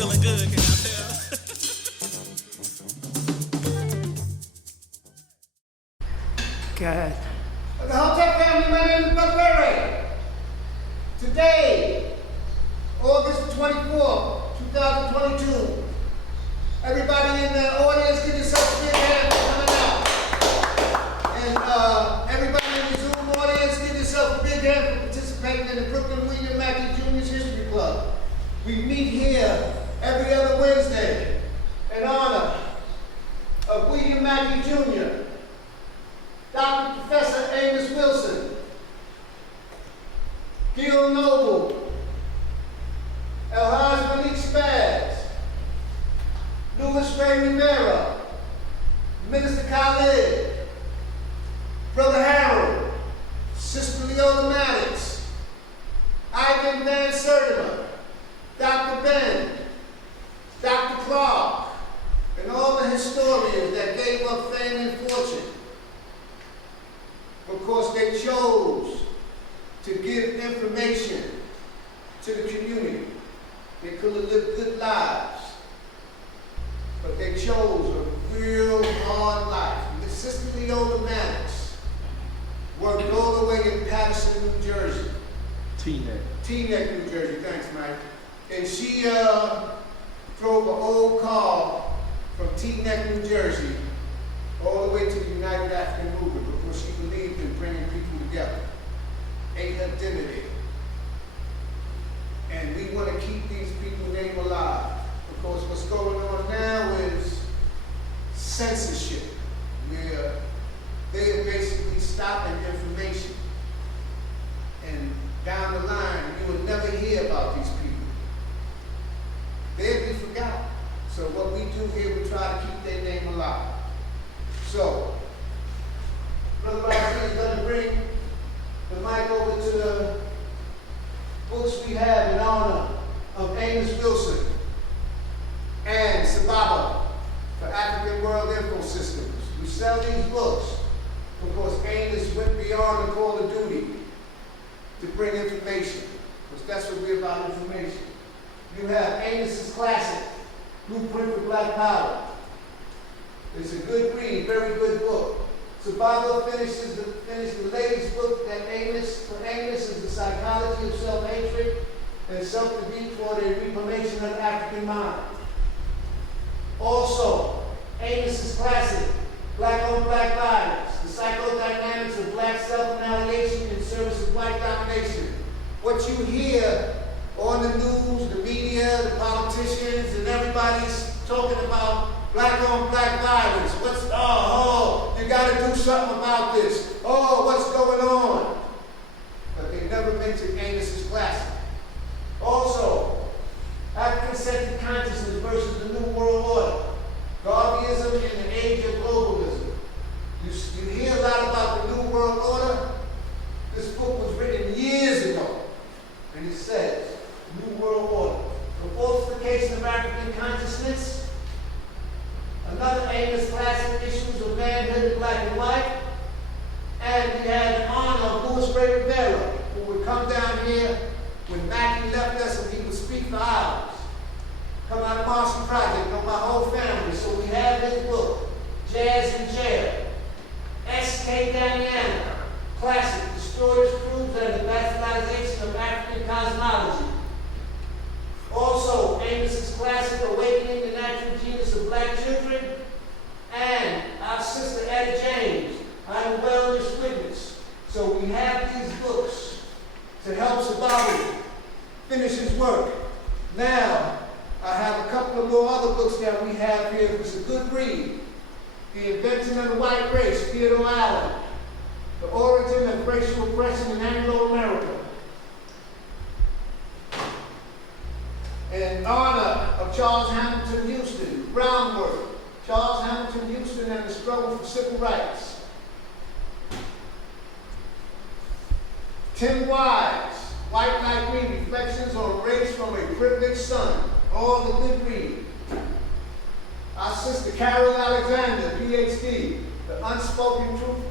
feeling good, can I tell? God. The Hotel family, my name is Buck Berry. Today, August 24th, 2022, everybody in the audience, give yourself a big hand for coming out. And everybody in the Zoom audience, give yourself a big hand for participating in the Brooklyn William Mackey Jr.'s History Club. We meet here every other Wednesday in honor of William Mackey Jr., Dr. Professor Amos Wilson, Gil Noble, El-Haj Malik Spaz, Louis Ray Rivera, Minister Khalid, Brother Harold, Sister Leola Maddox, Ivan Van Sertima, Dr. Ben, Dr. Clark, and all the historians that gave up fame and fortune because they chose to give information to the community. They could have lived good lives, but they chose a real hard life. Miss Sister Leola Maddox worked all the way in Patterson, New Jersey. Teaneck, New Jersey. Thanks, Mike. And she drove an old car from Teaneck, New Jersey, all the way to the United African Movement because she believed in bringing people together. Ate her dinner there. And we want to keep these people's name alive because what's going on now is censorship, where they are basically stopping information. And down the line, you will never hear about these people. They'll be forgotten. So what we do here, we try to keep their name alive. So, Brother Roger is going to bring the mic over to the books we have in honor of Amos Wilson and Sababa for African World Info Systems. We sell these books because Amos went beyond the call of duty to bring information, because that's what we're about, information. You have Amos's classic, Blueprint for Black Power. It's a good read, very good book. Sababa finished the latest book that for Amos is The Psychology of Self-Hatred and Self-Defeat toward a Reformation of the African Mind. Also, Amos's classic, Black on Black Violence, The Psychodynamics of Black Self-Annihilation in Service of White Domination. What you hear on the news, the media, the politicians, and everybody's talking about black on black violence. You gotta do something about this. What's going on? But they never mentioned Amos's classic. Also, African-centered consciousness versus the New World Order. Garveyism in the age of globalism. You hear a lot about the New World Order. This book was written years ago. And it says, New World Order. The falsification of African consciousness. Another Amos classic, Issues of Manhood in Black and White. And we had in honor of Louis Ray Rivera, who would come down here when Mackey left us and he would speak for hours. Come out of Marshall Project, know my whole family. So we have his book, Jazz in Jail. S.K. Damiano, classic, Destroyers, Proofs, and the Bastardization of African Cosmology. Also, Amos's classic, Awakening the Natural Genius of Black Children, and our sister Etta James, I'm a Wellness Witness. So we have these books to help Sababa finish his work. Now, I have a couple of more other books that we have here. It's a good read. The Invention of the White Race, Theodore Allen. The Origin of Racial Oppression in Anglo-America. In honor of Charles Hamilton Houston, Groundwork, Charles Hamilton Houston and the Struggle for Civil Rights. Tim Wise, White Like Me, Reflections on Race from a Privileged Son. All the good read. Our sister Carol Alexander, PhD, The Unspoken Truth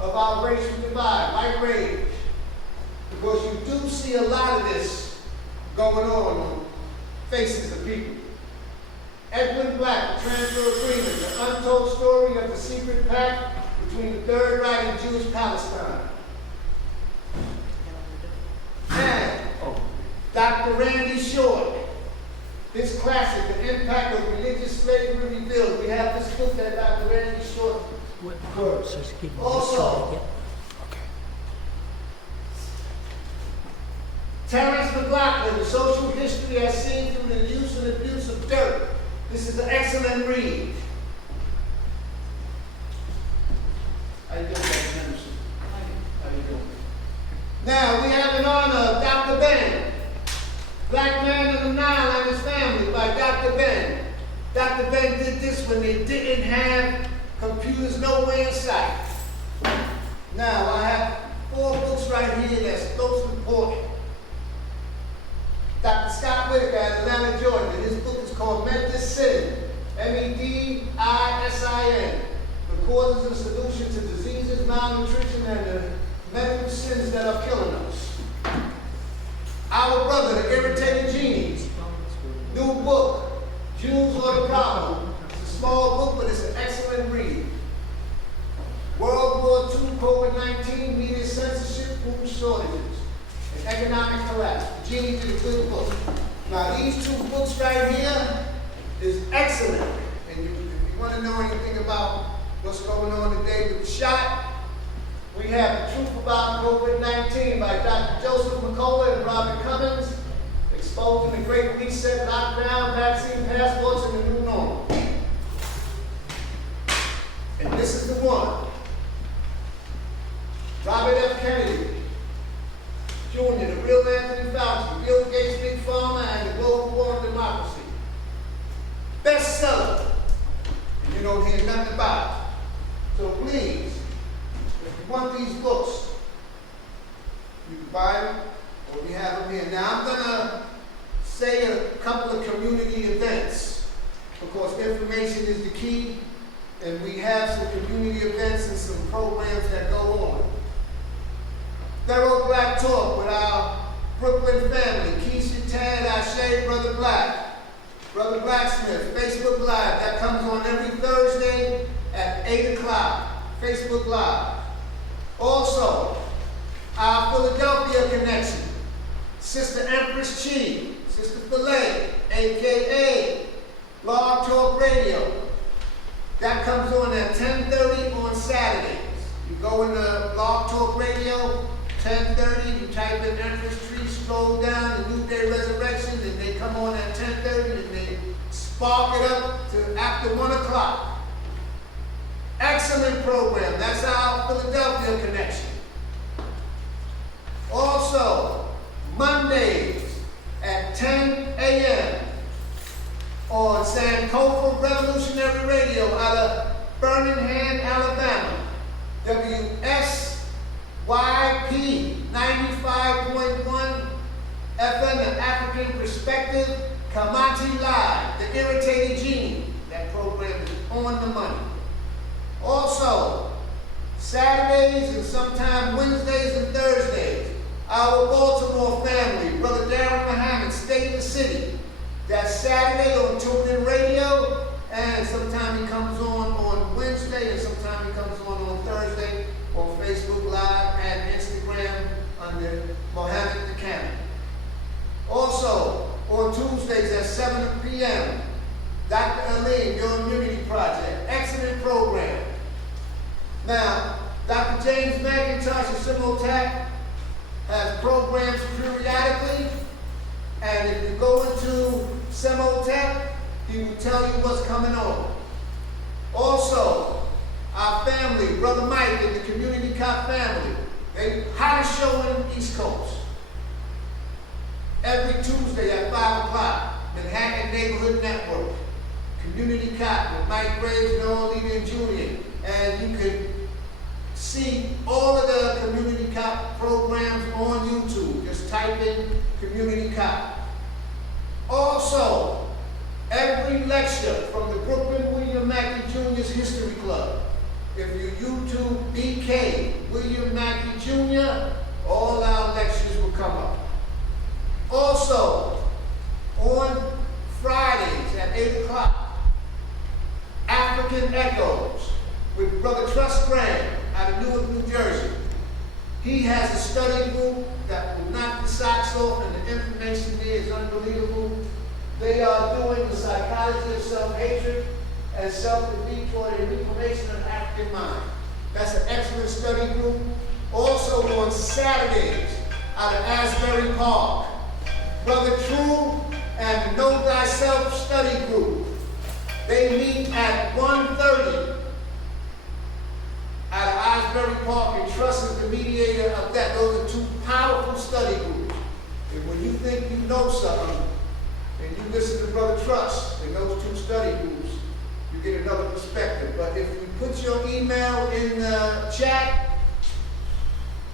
of Our Racial Divide, White Rage. Because you do see a lot of this going on faces of people. Edwin Black, the transfer agreement, the untold story of the secret pact between the Third Reich and Jewish Palestine. And Dr. Randy Short, his classic, The Impact of Religious Slavery Revealed. We have this book that Dr. Randy Short wrote. Also, Terrence McLaughlin, The Social History as Seen Through the Use and Abuse of Dirt. This is an excellent read. How you doing, Dr. Henderson? How you doing? Now, we have in honor of Dr. Ben, Black Man of the Nile and His Family by Dr. Ben. Dr. Ben did this when they didn't have computers nowhere in sight. Now, I have 4 books right here that's most important. Dr. Scott Whitaker at Atlanta, Georgia. His book is called Medicine, Medicin, the causes and solutions to diseases, malnutrition, and the medical sins that are killing us. Our brother, The Irritated Genies. New book, Jews or the Problem. It's a small book, but it's an excellent read. World War II, COVID-19, media censorship, food shortages, and economic collapse. Genie did a good book. Now, these 2 books right here is excellent. And if you want to know anything about what's going on today with the shot, we have The Truth About COVID-19 by Dr. Joseph McCullough and Robert Cummins, exposing the Great Reset, lockdown, vaccine passports, and the new normal. And this is the one. Robert F. Kennedy Jr., The Real Anthony Fauci, Bill Gates, Big Pharma, and the Global War on Democracy. Bestseller. And you don't hear nothing about it. So please, if you want these books, you can buy them, or we have them here. Now I'm going to say a couple of community events, because information is the key, and we have some community events and some programs that go on. Thorough Black Talk with our Brooklyn family, Keisha, Tad, Ashe, Brother Black, Brother Blacksmith, Facebook Live. That comes on every Thursday at 8 o'clock, Facebook Live. Also, our Philadelphia connection, Sister Empress Chi, Sister Filet, a.k.a. Blog Talk Radio. That comes on at 10:30 on Saturdays. You go into Blog Talk Radio, 10:30, you type in Empress Tree, scroll down, the New Day Resurrection, and they come on at 10:30, and they spark it up to after 1 o'clock. Excellent program. That's our Philadelphia connection. Also, Mondays at 10 a.m. on Sankofa Revolutionary Radio out of Birmingham, Alabama. WSYP 95.1 FM, The African Perspective, Kamati Live, The Irritated Genie. That program is on the money. Also, Saturdays and sometimes Wednesdays and Thursdays, our Baltimore family, Brother Darren Muhammad, State of the City. That's Saturday on TuneIn Radio, and sometimes he comes on Wednesday, and sometimes he comes on Thursday on Facebook Live and Instagram under Mohammed the Camel. Also, on Tuesdays at 7 p.m., Dr. Aline, Your Immunity Project. Excellent program. Now, Dr. James McIntosh of Simultac has programs periodically, and if you go into Simultac, he will tell you what's coming on. Also, our family, Brother Mike and the Community Cop family, they hottest show in the East Coast. Every Tuesday at 5 o'clock, Manhattan Neighborhood Network, Community Cop with Mike Graves, Noah Lee, and Julian. And you can see all of the Community Cop programs on YouTube. Just type in Community Cop. Also, every lecture from the Brooklyn William Mackey Jr.'s History Club. If you YouTube BK William Mackey Jr., all our lectures will come up. Also, on African Echoes with Brother Trust Graham out of Newark, New Jersey. He has a study group that will knock the socks off, and the information there is unbelievable. They are doing the psychology of self-hatred and self-defeat toward the reformation of the African mind. That's an excellent study group. Also on Saturdays out of Asbury Park, Brother True and the Know Thyself study group. They meet at 1:30 out of Asbury Park, and Trust is the mediator of that. Those are two powerful study groups. And when you think you know something, and you listen to Brother Trust in those two study groups, you get another perspective. But if you put your email in the chat,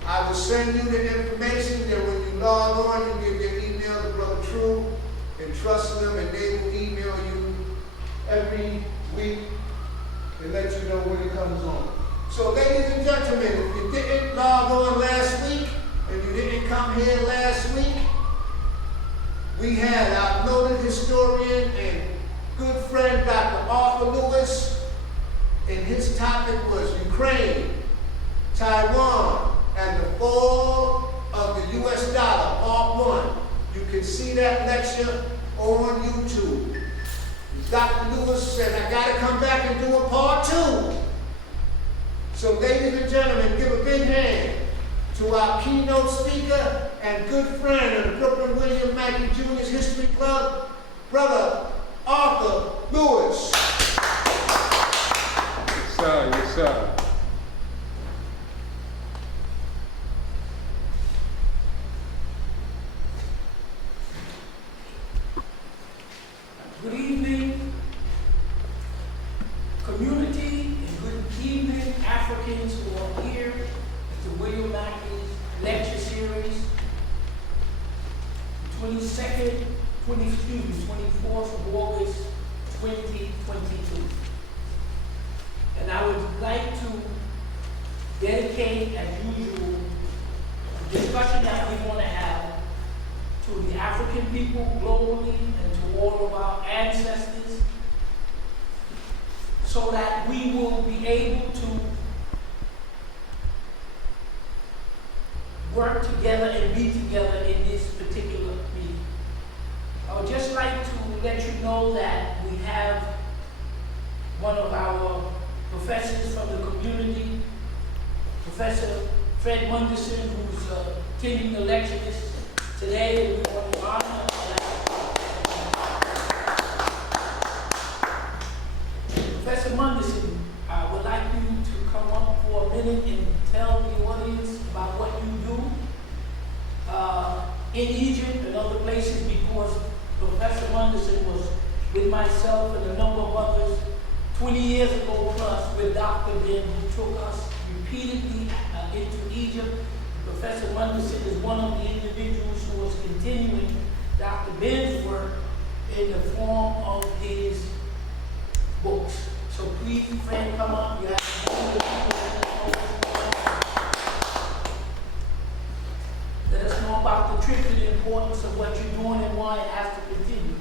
I will send you the information. Then when you log on, you give your email to Brother True and Trust them, and they will email you every week and let you know when it comes on. So ladies and gentlemen, if you didn't log on last week and you didn't come here last week, we had our noted historian and good friend Dr. Arthur Lewis, and his topic was Ukraine, Taiwan, and the fall of the US dollar, part 1. You can see that lecture on YouTube. Dr. Lewis said, I gotta come back and do a part 2. So ladies and gentlemen, give a big hand to our keynote speaker and good friend of the Brooklyn William Mackey Jr.'s History Club, Brother Arthur Lewis. Yes, sir. Yes, sir. Good evening, community, and good evening, Africans who are here at the William Mackey Lecture Series, 24th of August, 2022. And I would like to dedicate, as usual, the discussion that we want to have to the African people globally and to all of our ancestors, so that we will be able to work together and be together in this particular meeting. I would just like to let you know that we have one of our professors from the community, Professor Fred Munderson, who's attending the lecture today, and we want to honor Professor Munderson. I would like you to come up for a minute and tell the audience about what you do in Egypt and other places, because Professor Munderson was with myself and a number of others 20 years ago plus with Dr. Ben, who took us repeatedly into Egypt. Professor Munderson is one of the individuals who was continuing Dr. Ben's work in the form of his books. So please, friend, come up. You have let us know about the trip and the importance of what you're doing and why it has to continue.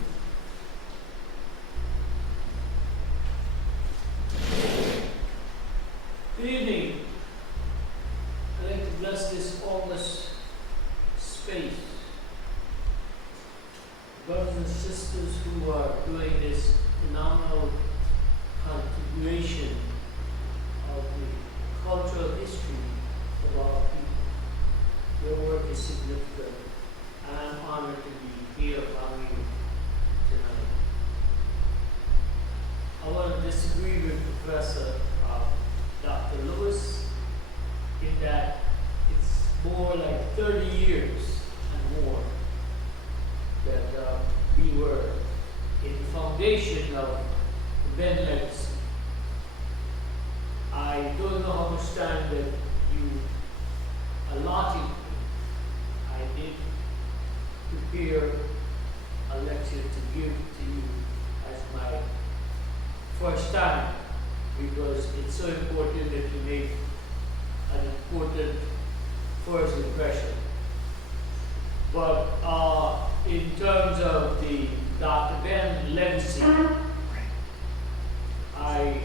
Good evening. I'd like to bless this formless space. Brothers and sisters who are doing this phenomenal continuation of the cultural history of our people. Your work is significant, and I'm honored to be here among you tonight. I want to disagree with Professor Dr. Lewis in that it's more like 30 years and more that we were in the foundation of the Ben legacy. I don't know how much time that you allotted me. I did prepare a lecture to give to you as my first time, because it's so important that you make an important first impression. But in terms of the Dr. Ben legacy, I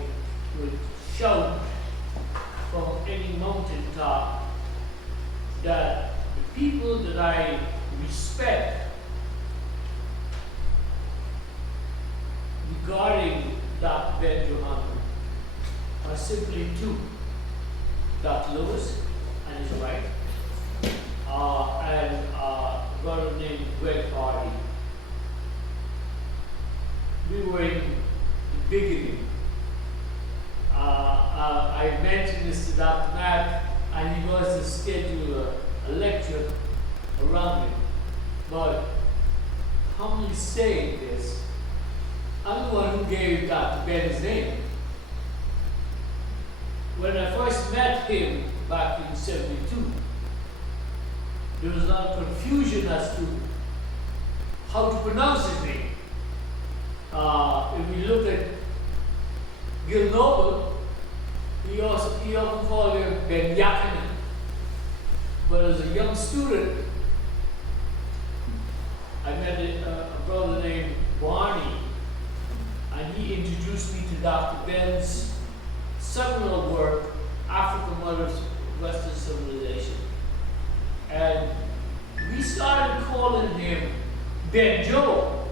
mountaintop that the people that I respect regarding Dr. Ben Johanna are simply two. Dr. Lewis and his wife, and a brother named Greg Hardy. We were in the beginning. I mentioned this to Dr. Matt, and he was to schedule a lecture around it. But humbly saying this, I'm the one who gave Dr. Ben his name. When I first met him back in '72, there was a lot of confusion as to how to pronounce his name. If we look at Gil Noble, he often called him Ben Yakinen. But as a young student, I met a brother named Barney, and he introduced me to Dr. Ben's seminal work, African Mothers of Western Civilization. And we started calling him Ben Joe.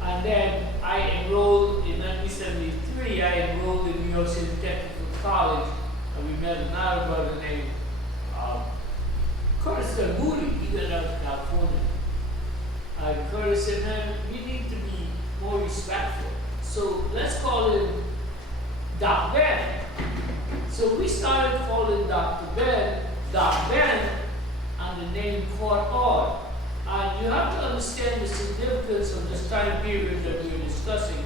And then I enrolled in 1973, I enrolled in New York City Technical College, and we met another brother named Curtis Moody. He went out to California. And Curtis said, man, we need to be more respectful. So let's call him Dr. Ben. So we started calling Dr. Ben, and the name caught on. And you have to understand the significance of this time period that we're discussing,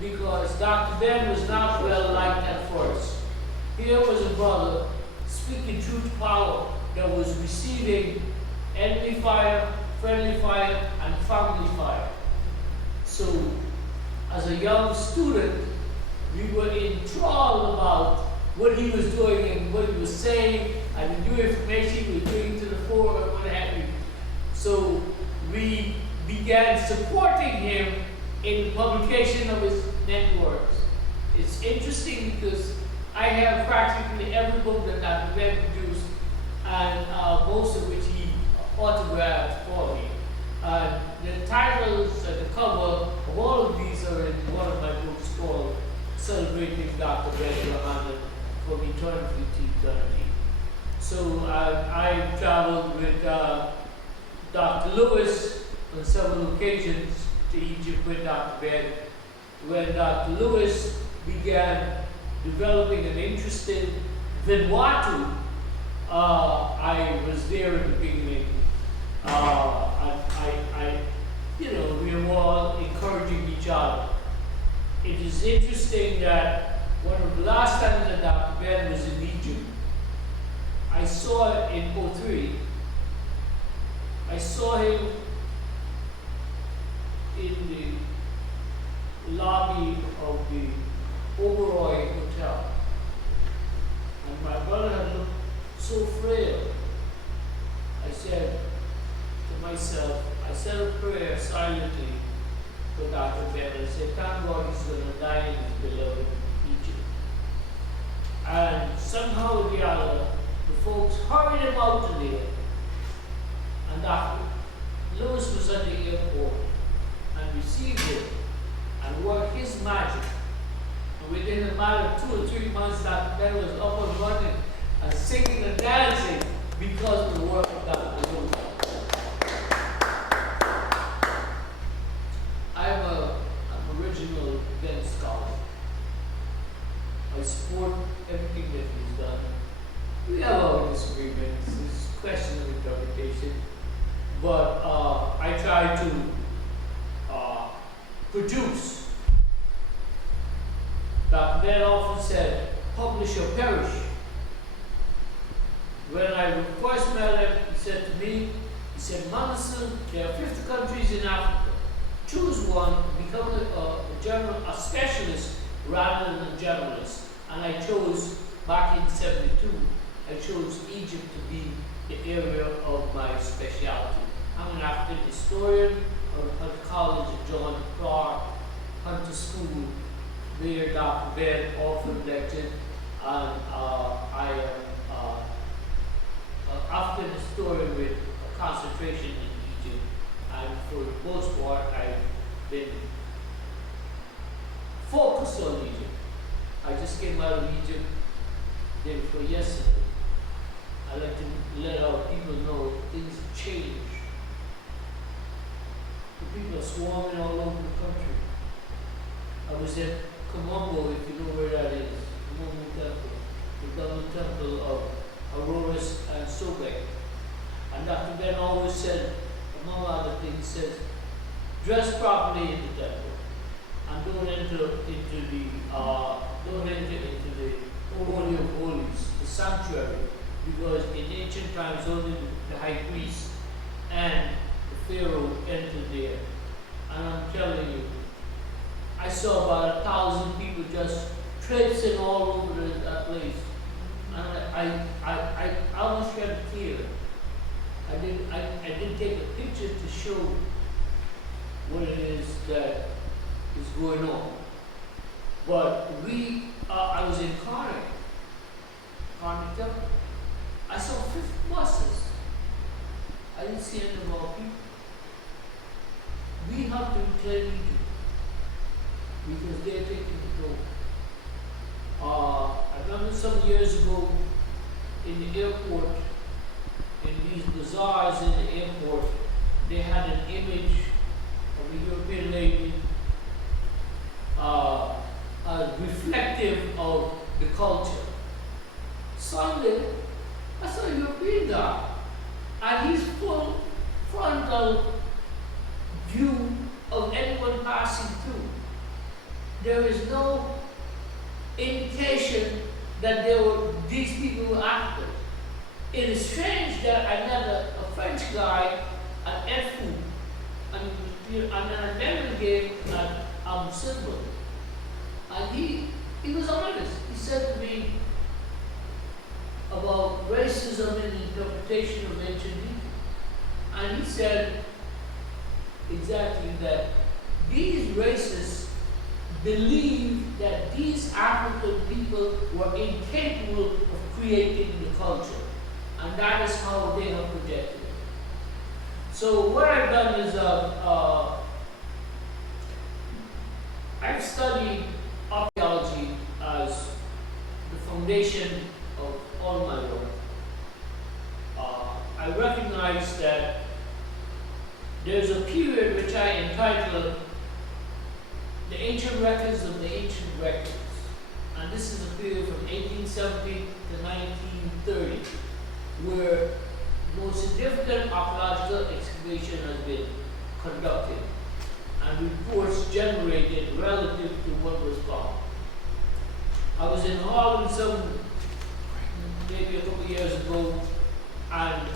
because Dr. Ben was not well liked at first. Here was a brother speaking truth to power that was receiving enemy fire, friendly fire, and family fire. So, as a young student, we were enthralled about what he was doing and what he was saying, and the new information he was bringing to the fore and what have you. So we began supporting him in the publication of his networks. It's interesting because I have practically every book that Dr. Ben produced, and most of which he autographed for me. The titles and the cover of all of these are in one of my books called Celebrating Dr. Ben Johanna from Eternity to Eternity. So I traveled with Dr. Lewis on several occasions to Egypt with Dr. Ben. When Dr. Lewis began developing an interest in Vanuatu, I was there in the beginning. We were all encouraging each other. It is interesting that one of the last times that Dr. Ben was in Egypt, I saw it in '03. I saw him in the lobby of the Oberoi Hotel. And my brother had looked so frail. I said to myself, I said a prayer silently for Dr. Ben. I said, thank God he's going to die in his beloved Egypt. And somehow or the other, the folks hurried him out to there. And Dr. Lewis was at the airport and received it and worked his magic. And within a matter of 2 or 3 months, Dr. Ben was up and running and singing and dancing because of the work of Dr. Lewis. I'm an original Ben scholar. I support everything that he's done. We have our disagreements, it's a question of interpretation, but I try to produce. Dr. Ben often said, publish or perish. When I first met him, he said to me, he said, Manson, there are 50 countries in Africa. Choose one, become a specialist rather than a generalist. And I chose, back in '72, I chose Egypt to be the area of my specialty. I'm an African historian at College of John Clark, Hunter School, where Dr. Ben often lectured. And I am African historian with a concentration in Egypt, and for the most part, I've been focused on Egypt. I just came out of Egypt day before yesterday. I like to let our people know things have changed. The people are swarming all over the country. I was at Komombo, if you know where that is, Komombo Temple, the double temple of Auroras and Sobek. And Dr. Ben always said, among other things, says, dress properly in the temple and don't enter into the Holy of Holies, the sanctuary, because in ancient times only the high priest and the Pharaoh entered there. And I'm telling you, I saw about 1,000 people just traipsing all over that place. And I almost shed a tear. I didn't take a picture to show what it is that is going on. But I was in Karnak Temple. I saw 50 buses. I didn't see any of our people. We have to reclaim Egypt because they're taking control. I remember some years ago in the airport, in these bazaars in the airport, they had an image of a European lady reflective of the culture. Sunday, I saw a European guy, and he's full frontal view of anyone passing through. There is no indication that these people were actors. It is strange that I met a French guy at Edfu, and I never gave an symbol. And he was honest. He said to me about racism and interpretation of ancient Egypt. And he said exactly that these racists believe that these African people were incapable of creating the culture. And that is how they have projected it. So what I've done is I've studied archaeology as the foundation of all my work. I recognize that there's a period which I entitled the ancient records of the ancient records. And this is a period from 1870 to 1930, where the most significant archaeological excavation has been conducted and reports generated relative to what was found. I was in Harlem maybe a couple years ago, and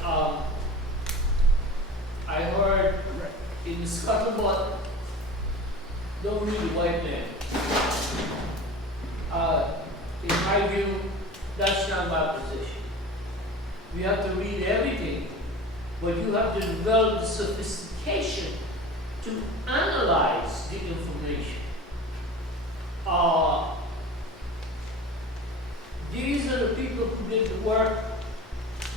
I heard in the scuttlebutt, don't read the white man. In my view, that's not my position. We have to read everything, but you have to develop the sophistication to analyze the information. These are the people who did the work.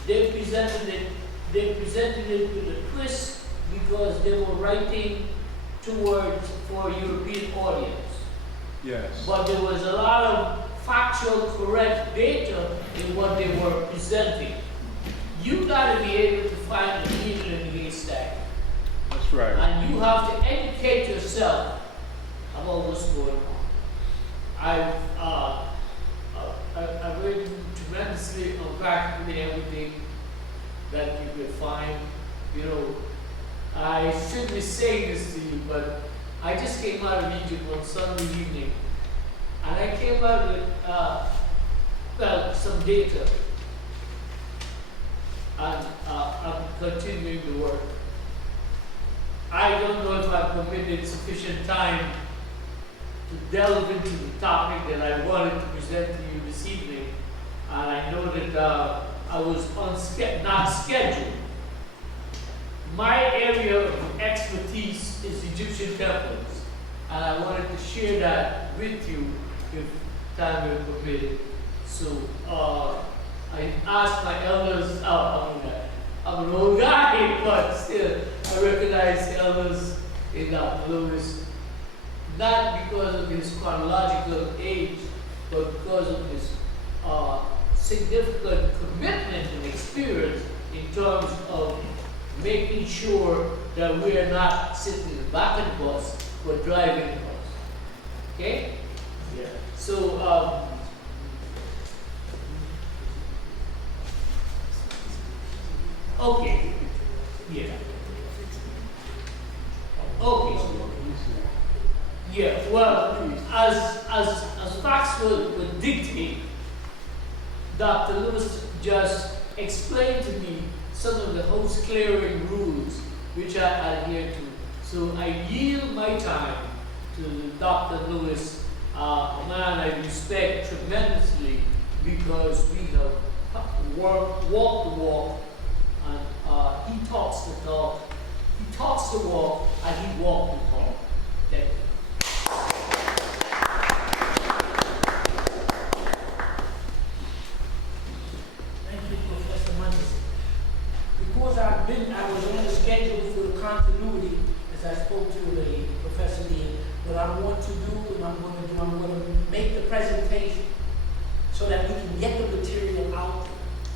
They presented it with a twist because they were writing towards for a European audience. Yes. But there was a lot of factual correct data in what they were presenting. You got to be able to find the needle in the haystack. That's right. And you have to educate yourself about what's going on. I've read tremendously on practically everything that you could find. You know, I shouldn't be saying this to you, but I just came out of Egypt on Sunday evening, and I came out with some data, and I'm continuing the work. I don't know if I've committed sufficient time to delve into the topic that I wanted to present to you this evening, and I know that I was not scheduled. My area of expertise is Egyptian temples, and I wanted to share that with you if time will permit. So I asked my elders, I'm an old guy, but still, I recognize the elders in Dr. Lewis, not because of his chronological age, but because of his significant commitment and experience in terms of making sure that we are not sitting in the back of the bus, but driving the bus. Okay? Yeah. So, okay. Yeah. Okay. Yeah, well, as facts would dictate, Dr. Lewis just explained to me some of the host clearing rules which I adhere to. So I yield my time to Dr. Lewis, a man I respect tremendously because we have walked the walk, and he talks the talk, he talks the walk, and he walks the talk. Thank you. Because I was on the schedule for the continuity, as I spoke to the professor there, what I want to do, and I'm going to make the presentation so that we can get the material out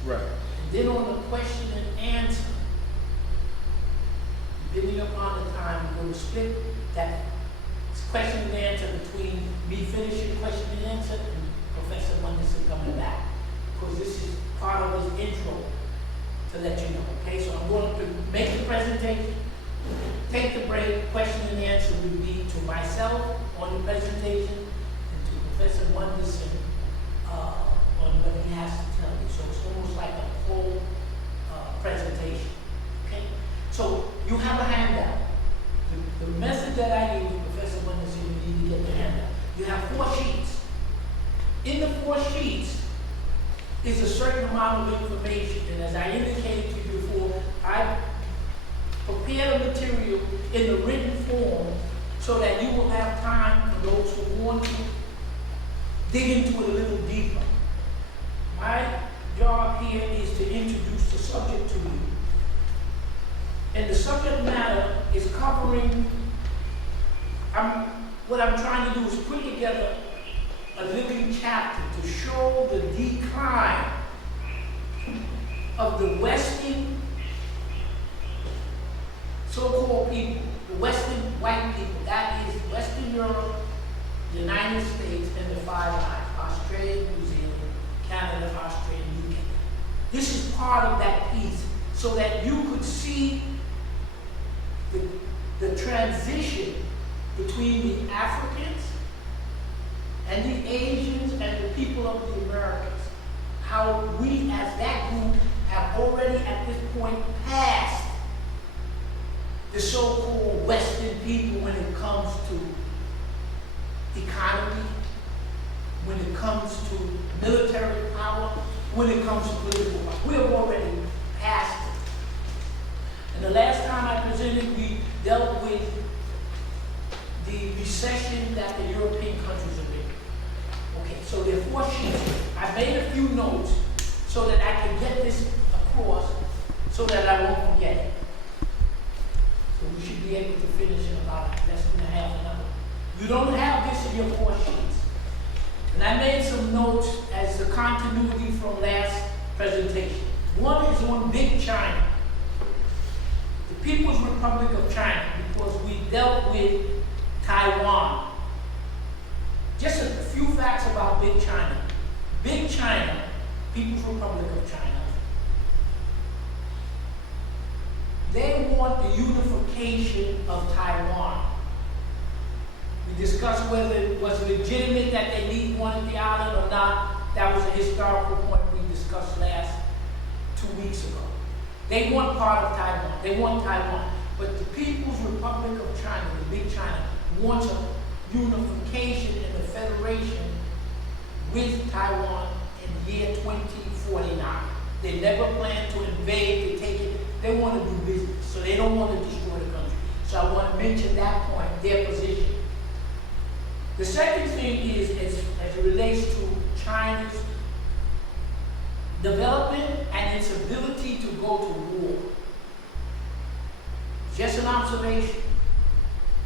there. Right. And then on the question and answer, depending upon the time, we're going to split that question and answer between me finishing question and answer and Professor Munderson coming back. Because this is part of his intro to let you know, okay? So I'm going to make the presentation, take the break, question and answer will be to myself on the presentation and to Professor Munderson on what he has to tell you. So it's almost like a whole presentation, okay? So you have a handout. The method that I use, Professor Munderson, you need to get the handout. You have 4 sheets. In the 4 sheets, is a certain amount of information, and as I indicated to you before, I prepare the material in the written form so that you will have time for those who want to dig into it a little deeper. My job here is to introduce the subject to you. And the subject matter is covering, what I'm trying to do is put together a living chapter to show the decline of the Western so-called people, the Western white people, that is Western Europe, the United States, and the Five Eyes, Australia, New Zealand, Canada, Australia, UK. This is part of that piece so that you could see the transition between the Africans and the Asians and the people of the Americas, how we as that group have already at this point passed the so-called Western people when it comes to economy, when it comes to military power, when it comes to political power. We have already passed it. And the last time I presented, we dealt with the recession that the European countries are in. Okay, so there are 4 sheets. I made a few notes so that I can get this across so that I won't forget it. So we should be able to finish in about less than a half an hour. You don't have this in your 4 sheets. And I made some notes as the continuity from last presentation. One is on Big China, the People's Republic of China, because we dealt with Taiwan. Just a few facts about Big China. Big China, People's Republic of China, they want the unification of Taiwan. We discussed whether it was legitimate that they wanted the island or not. That was a historical point we discussed last 2 weeks ago. They want part of Taiwan. They want Taiwan. But the People's Republic of China, the Big China, wants a unification and a federation with Taiwan in the year 2049. They never plan to invade, to take it. They want to do business, so they don't want to destroy the country. So I want to mention that point, their position. The second thing is, as it relates to China's development and its ability to go to war. Just an observation,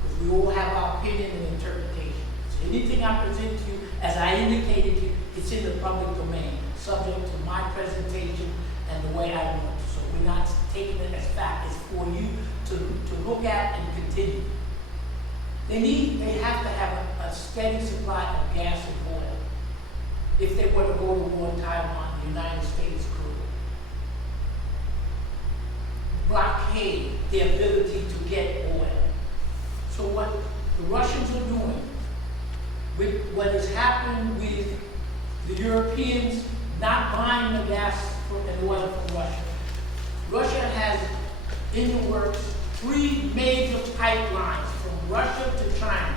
because we all have our opinion and interpretation. So anything I present to you, as I indicated to you, it's in the public domain, subject to my presentation and the way I want it. So we're not taking it as fact, it's for you to look at and continue. They have to have a steady supply of gas and oil if they were to go to war in Taiwan, the United States could blockade their ability to get oil. So what the Russians are doing, with what has happened with the Europeans not buying the gas and oil from Russia, Russia has in the works 3 major pipelines from Russia to China.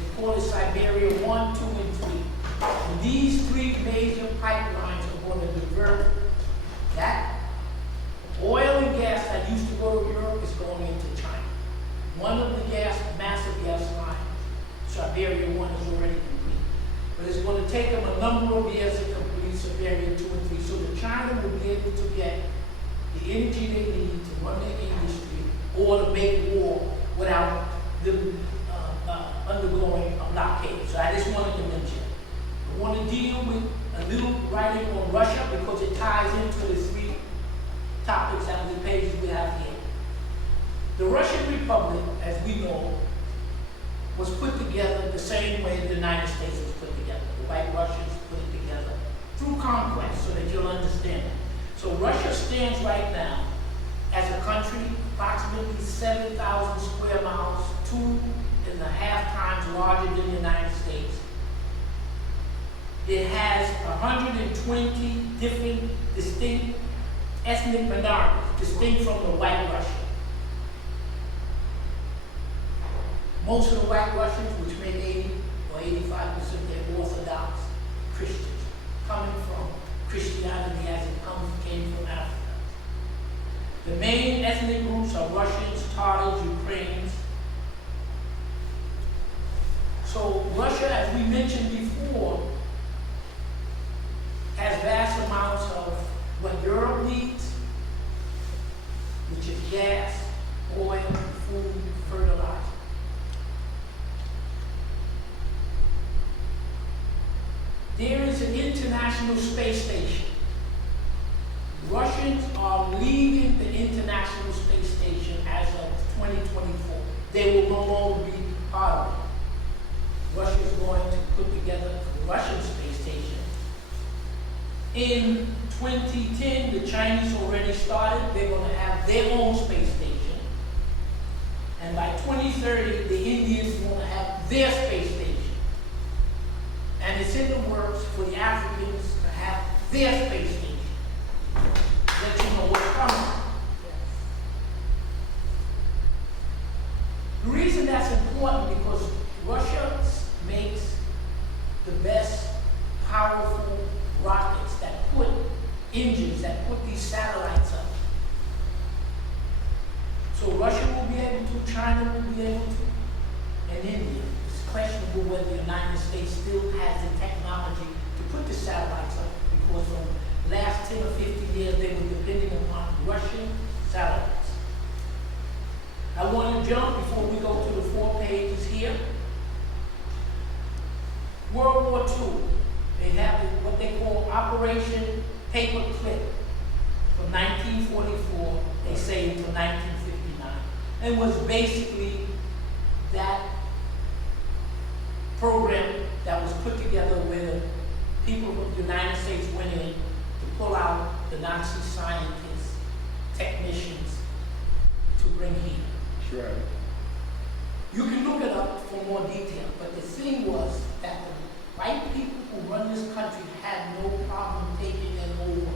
They call it Siberia 1, 2, and 3. And these 3 major pipelines are going to divert that oil and gas that used to go to Europe is going into China. One of the massive gas lines, Siberia 1, is already complete. But it's going to take them a number of years to complete Siberia 2 and 3, so that China will be able to get the energy they need to run their industry or to make war without them undergoing a blockade. So I just wanted to mention. I want to deal with a little writing on Russia because it ties into the 3 topics and the pages we have here. The Russian Republic, as we know, was put together the same way the United States was put together. The white Russians put it together through conquest, so that you'll understand it. So Russia stands right now as a country approximately 7,000 square miles, 2.5 times larger than the United States. It has 120 different distinct ethnic minorities, distinct from the white Russia. Most of the white Russians, which make 80 or 85%, they're Orthodox Christians, coming from Christianity as it came from Africa. The main ethnic groups are Russians, Tatars, Ukrainians. So Russia, as we mentioned before, has vast amounts of what Europe needs, which is gas, oil, food, fertilizer. There is an international space station. Russians are leaving the International Space Station as of 2024. They will no longer be part of it. Russia is going to put together a Russian space station. In 2010, the Chinese already started. They're going to have their own space station. And by 2030, the Indians are going to have their space station. And it's in the works for the Africans to have their space station. Let you know what's coming. The reason that's important because Russia makes the best powerful rockets that put engines, that put these satellites up. So Russia will be able to, China will be able to, and India. It's questionable whether the United States still has the technology to put the satellites up because from the last 10 or 15 years they were depending upon Russian satellites. I want to jump before we go to the 4 pages here. World War II, they have what they call Operation Paperclip from 1944, they say, until 1959. And was basically that program that was put together where the people of the United States went in to pull out the Nazi scientists, technicians, to bring here. That's right. You can look it up for more detail, but the thing was that the white people who run this country had no problem taking in over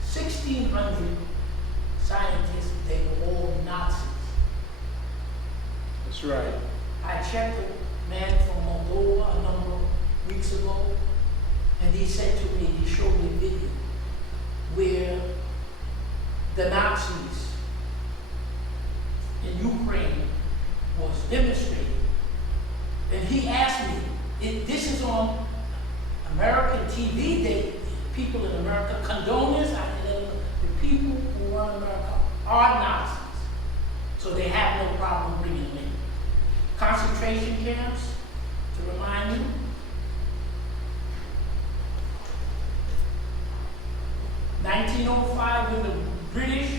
1,600 scientists. They were all Nazis. That's right. I checked a man from Moldova a number of weeks ago, and he said to me, he showed me a video where the Nazis in Ukraine was demonstrating. And he asked me, this is on American TV, people in America, condoners, the people who run America are Nazis. So they have no problem bringing them in. Concentration camps, to remind you. 1905, when the British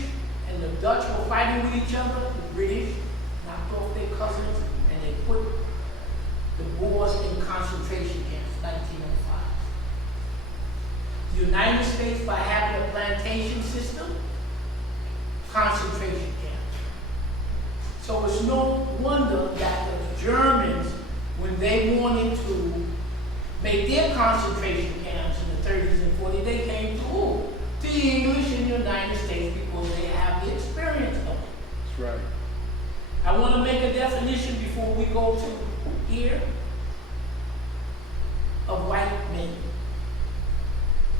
and the Dutch were fighting with each other, the British knocked off their cousins and they put the Boers in concentration camps, 1905. The United States, by having a plantation system, concentration camps. So it's no wonder that the Germans, when they wanted to make their concentration camps in the 30s and 40s, they came to who? The English in the United States, because they have the experience of it. That's right. I want to make a definition before we go to here of white men.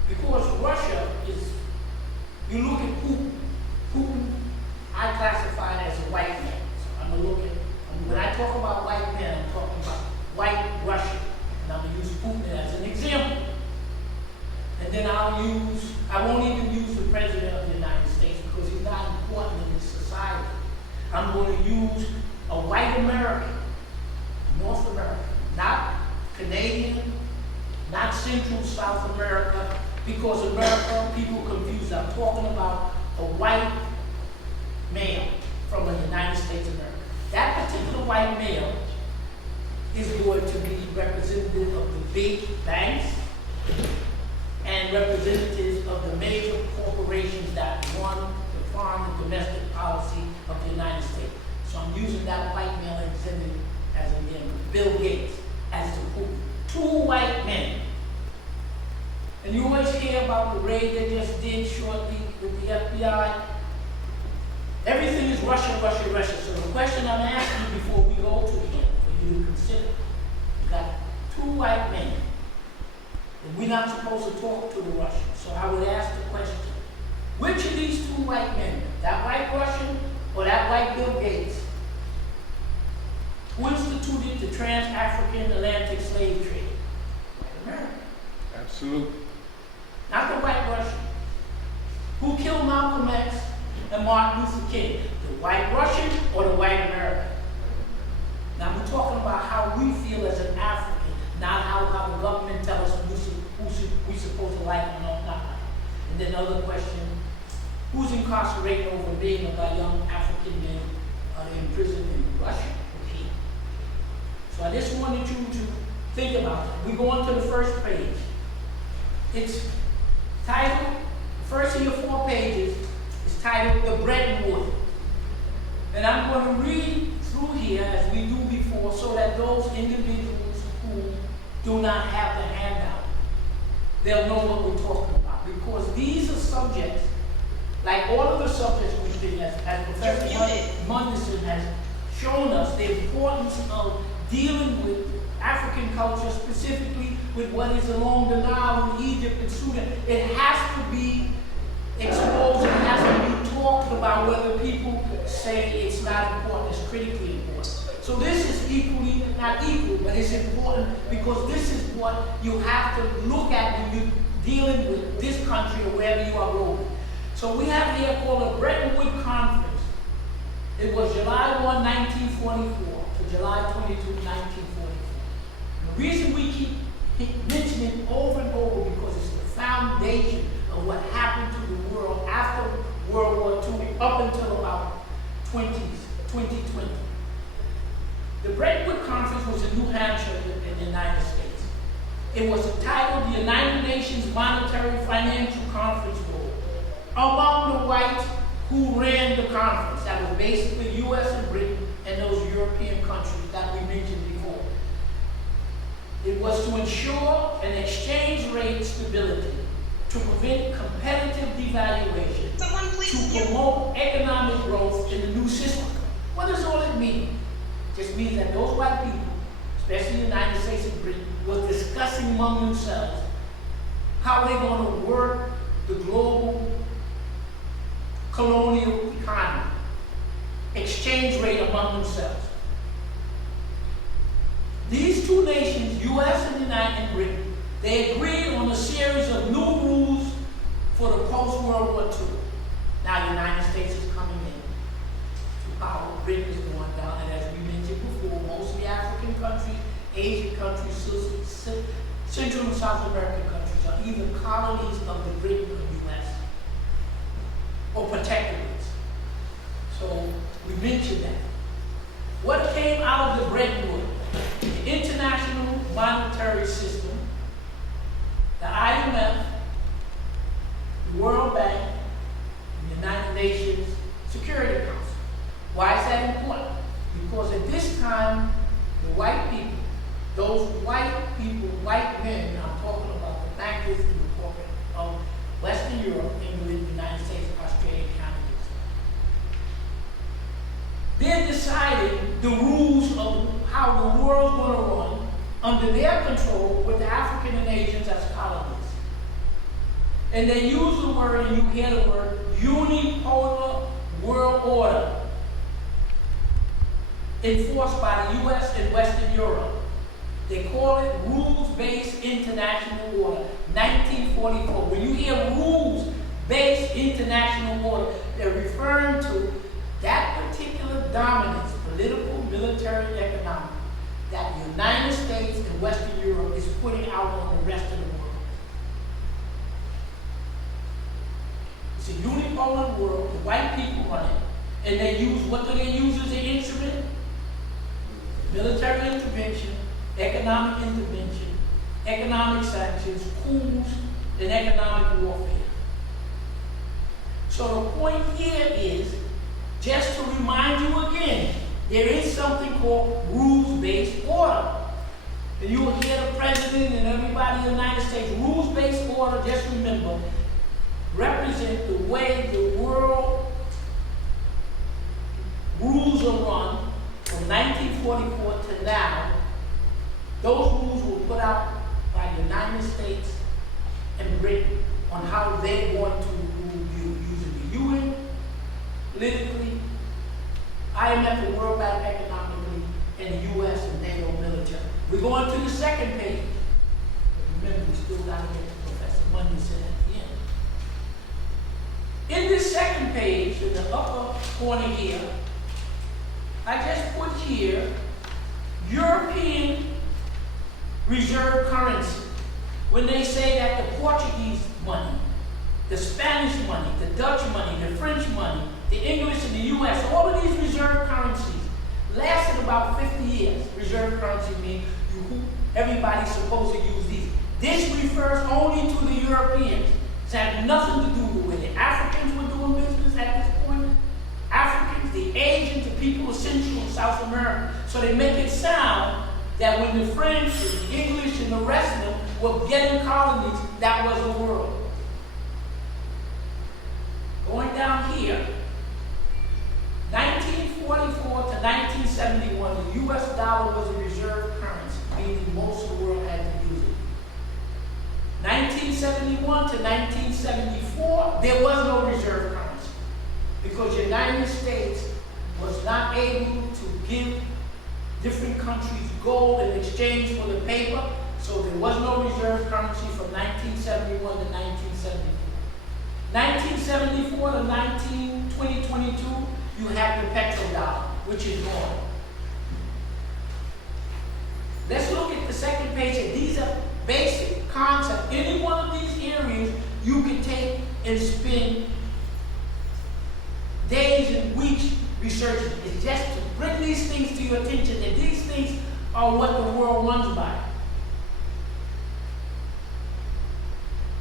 Because Russia is, you look at Putin, I classify it as a white man. So I'm going to look at, when I talk about white men, I'm talking about white Russia. And I'm going to use Putin as an example. And then I won't even use the President of the United States because he's not important in this society. I'm going to use a white American, North American, not Canadian, not Central South America, because America, people confuse. I'm talking about a white male from the United States of America. That particular white male is going to be representative of the big banks and representatives of the major corporations that run the foreign and domestic policy of the United States. So I'm using that white male representative as again, Bill Gates, as the two white men. And you always hear about the raid they just did shortly with the FBI. Everything is Russia, Russia, Russia. So the question I'm asking before we go to him, for you to consider, you got two white men. And we're not supposed to talk to the Russians. So I would ask the question, which of these two white men, that white Russian or that white Bill Gates, who instituted the trans-African Atlantic slave trade? White America. Absolutely. Not the white Russian. Who killed Malcolm X and Martin Luther King? The white Russian or the white American? Now we're talking about how we feel as an African, not how the government tells us who we supposed to like or not like. And then another question, who's incarcerated over being of our young African men in prison in Russia or here? So I just wanted you to think about that. We go on to the first page. It's titled, the first of your 4 pages is titled The Bretton Woods. And I'm going to read through here as we do before so that those individuals who do not have the handout, they'll know what we're talking about. Because these are subjects, like all of the subjects we've been, as Professor Munderson has shown us, the importance of dealing with African culture, specifically with what is along the Nile in Egypt and Sudan. It has to be exposed, it has to be talked about, whether people say it's not important, it's critically important. So this is equally, not equal, but it's important because this is what you have to look at when you're dealing with this country or wherever you are going. So we have here called a Bretton Woods Conference. It was July 1, 1944 to July 22, 1944. The reason we keep mentioning it over and over because it's the foundation of what happened to the world after World War II up until about 2020. The Bretton Woods Conference was in New Hampshire in the United States. It was entitled the United Nations Monetary Financial Conference Board. Among the whites who ran the conference, that was basically U.S. and Britain and those European countries that we mentioned before. It was to ensure an exchange rate stability, to prevent competitive devaluation, to promote economic growth in the new system. What does all it mean? It just means that those white people, especially the United States and Britain, were discussing among themselves how they're going to work the global colonial economy, exchange rate among themselves. These two nations, U.S. and United Britain, They agreed on a series of new rules for the post-World War II. Now the United States is coming in to power. Britain is going down, and as we mentioned before, most of the African countries, Asian countries, Central and South American countries are either colonies of the Britain or U.S. or protectorates. So we mentioned that. What came out of the Bretton Woods? The International Monetary System, the IMF, the World Bank, and the United Nations Security Council. Why is that important? Because at this time, the white people, those white people, white men, I'm talking about the bankers and the corporate of Western Europe, England, the United States, Australia, Canada, they're deciding the rules of how the world's going to run under their control with the African and Asians as colonies. And they use the word, and you hear the word, unipolar world order, enforced by the U.S. and Western Europe. They call it rules-based international order, 1944. When you hear rules-based international order, they're referring to that particular dominance, political, military, economic, that the United States and Western Europe is putting out on the rest of the world. It's a unipolar world, the white people run it, and they use, what do they use as an instrument? Military intervention, economic intervention, economic sanctions, coups, and economic warfare. So the point here is, just to remind you again, there is something called rules-based order. And you will hear the president and everybody in the United States, rules-based order, just remember, represent the way the world rules are run from 1944 to now. Those rules were put out by the United States and Britain on how they want to rule you, using the UN, politically, IMF and World Bank economically, and the U.S. and NATO military. We're going to the second page. But remember, we still got to get to Professor Mundy said at the end. In this second page, in the upper corner here, I just put here European reserve currency. When they say that the Portuguese money, the Spanish money, the Dutch money, the French money, the English and the U.S., all of these reserve currencies lasted about 50 years. Reserve currency means everybody's supposed to use these. This refers only to the Europeans. It had nothing to do with it. Africans were doing business at this point. Africans, the Asians, the people of Central and South America. So they make it sound that when the French and the English and the rest of them were getting colonies, that was the world. Going down here, 1944 to 1971, the U.S. dollar was a reserve currency, meaning most of the world had to use it. 1971 to 1974, there was no reserve currency because the United States was not able to give different countries gold in exchange for the paper, so there was no reserve currency from 1971 to 1974. 1974 to 2022, you have the petrodollar, which is gone. Let's look at the second page, and these are basic concepts. Any one of these areas you can take and spend days and weeks researching. It's just to bring these things to your attention, that these things are what the world runs by.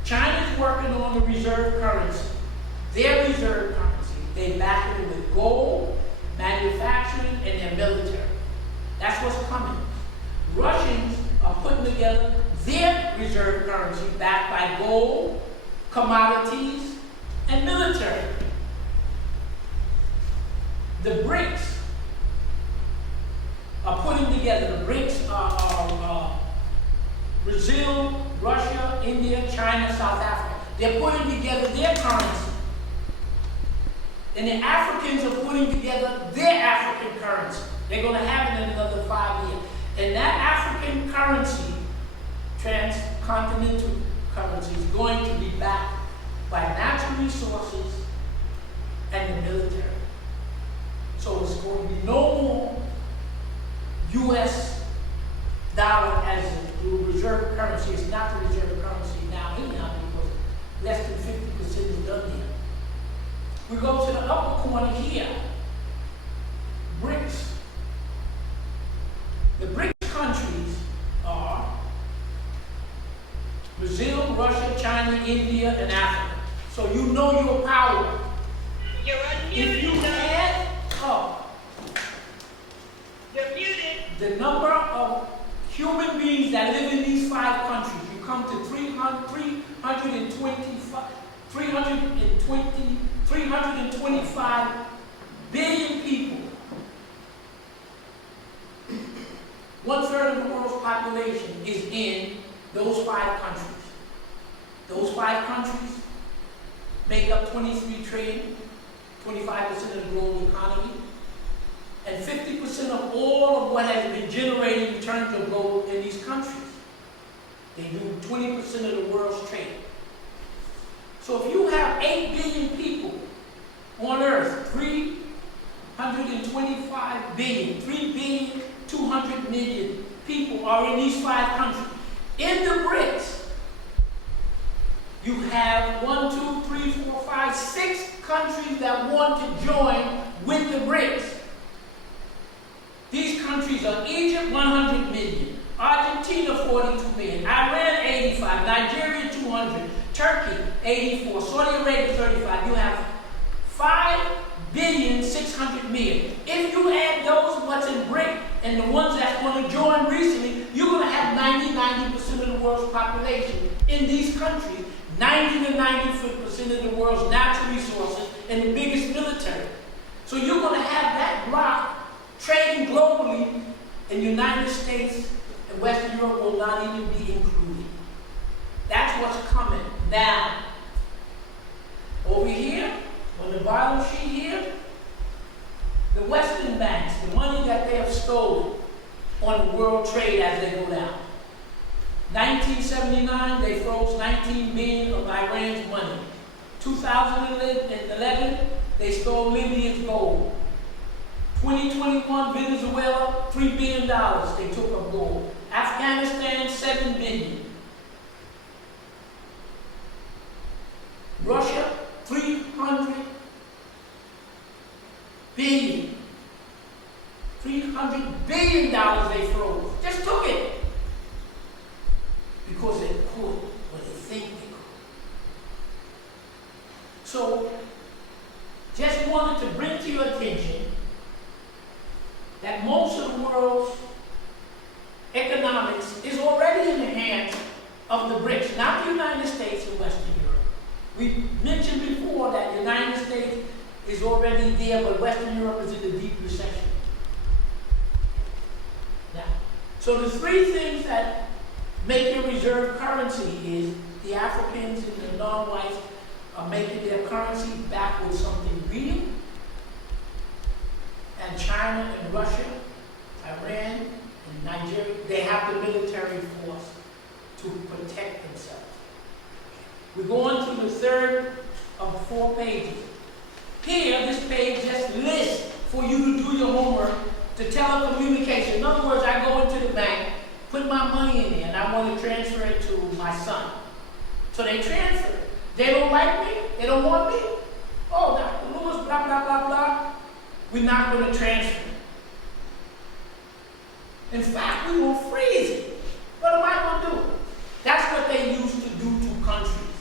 China's working on the reserve currency. Their reserve currency, they back it with gold, manufacturing, and their military. That's what's coming. Russians are putting together their reserve currency backed by gold, commodities, and military. The BRICS are putting together, the BRICS are Brazil, Russia, India, China, South Africa. They're putting together their currency. And the Africans are putting together their African currency. They're going to have it in another 5 years. And that African currency continental currency is going to be backed by natural resources and the military. So it's going to be no more U.S. dollar as the reserve currency. It's not the reserve currency now anyhow because less than 50% is done here. We go to the upper corner here, BRICS. The BRICS countries are Brazil, Russia, China, India, and Africa. So you know your power. You're If you unmuted, sir. add up You're muted. the number of human beings that live in these 5 countries, you come to 325 billion people. 1/3 of the world's population is in those 5 countries. Those 5 countries make up 23 trillion, 25% of the global economy, and 50% of all of what has been generated in terms of gold in these countries. They do 20% of the world's trade. So if you have 8 billion people on earth, 325 billion, 3,200,000,000 people are in these 5 countries. In the BRICS, you have 1, 2, 3, 4, 5, 6 countries that want to join with the BRICS. These countries are Egypt, 100 million, Argentina, 42 million, Iran, 85, Nigeria, 200, Turkey, 84, Saudi Arabia, 35. You have 5,600,000,000. If you add those, what's in BRIC, and the ones that's going to join recently, you're going to have 90% of the world's population in these countries, 90 to 95% of the world's natural resources, and the biggest military. So you're going to have that block trading globally, and the United States and Western Europe will not even be included. That's what's coming now. Over here, on the bottom sheet here, the Western banks, the money that they have stolen on the world trade as they go down. 1979, they froze 19 billion of Iran's money. 2011, they stole Libya's gold. 2021, Venezuela, $3 billion they took of gold. Afghanistan, 7 billion. Russia, 300 billion. $300 billion they froze. Just took it. Because they could, or they think they could. So, just wanted to bring to your attention that most of the world's economics is already in the hands of the BRICS, not the United States and Western Europe. We mentioned before that the United States is already there, but Western Europe is in a deep recession. Now, so the 3 things that make your reserve currency is the Africans and the non-whites are making their currency back with something real. And China and Russia, Iran and Nigeria, they have the military force to protect themselves. We go on to the 3rd of 4 pages. Here, this page just lists for you to do your homework to telecommunication. In other words, I go into the bank, put my money in there, and I want to transfer it to my son. So they transfer it. They don't like me? They don't want me? Oh, Dr. Lewis, blah, blah, blah, blah. We're not going to transfer it. In fact, we will freeze it. What am I going to do? That's what they used to do to countries.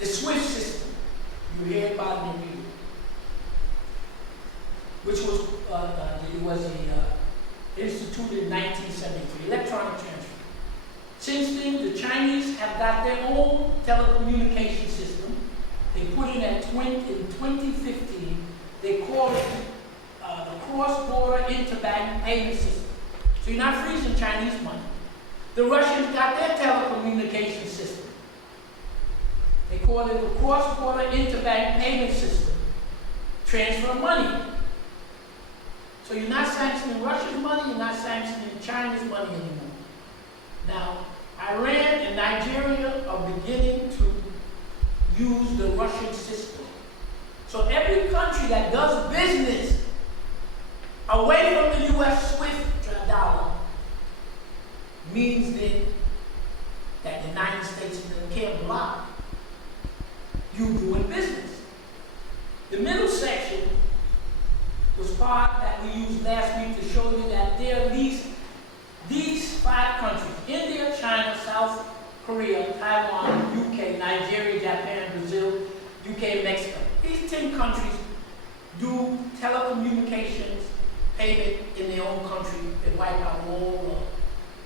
The SWIFT system, you hear about it in the news, which was instituted in 1973, electronic transfer. Since then, the Chinese have got their own telecommunication system. They put it in 2015. They call it the cross-border interbank payment system. So you're not freezing Chinese money. The Russians got their telecommunication system. They call it the cross-border interbank payment system. Transfer money. So you're not sanctioning Russia's money, you're not sanctioning China's money anymore. Now, Iran and Nigeria are beginning to use the Russian system. So every country that does business away from the U.S. SWIFT dollar means then that the United States can't block you doing business. The middle section was part that we used last week to show you that there are these 5 countries: India, China, South Korea, Taiwan, UK, Nigeria, Japan, Brazil, UK, and Mexico. These 10 countries do telecommunications payment in their own country and wipe out all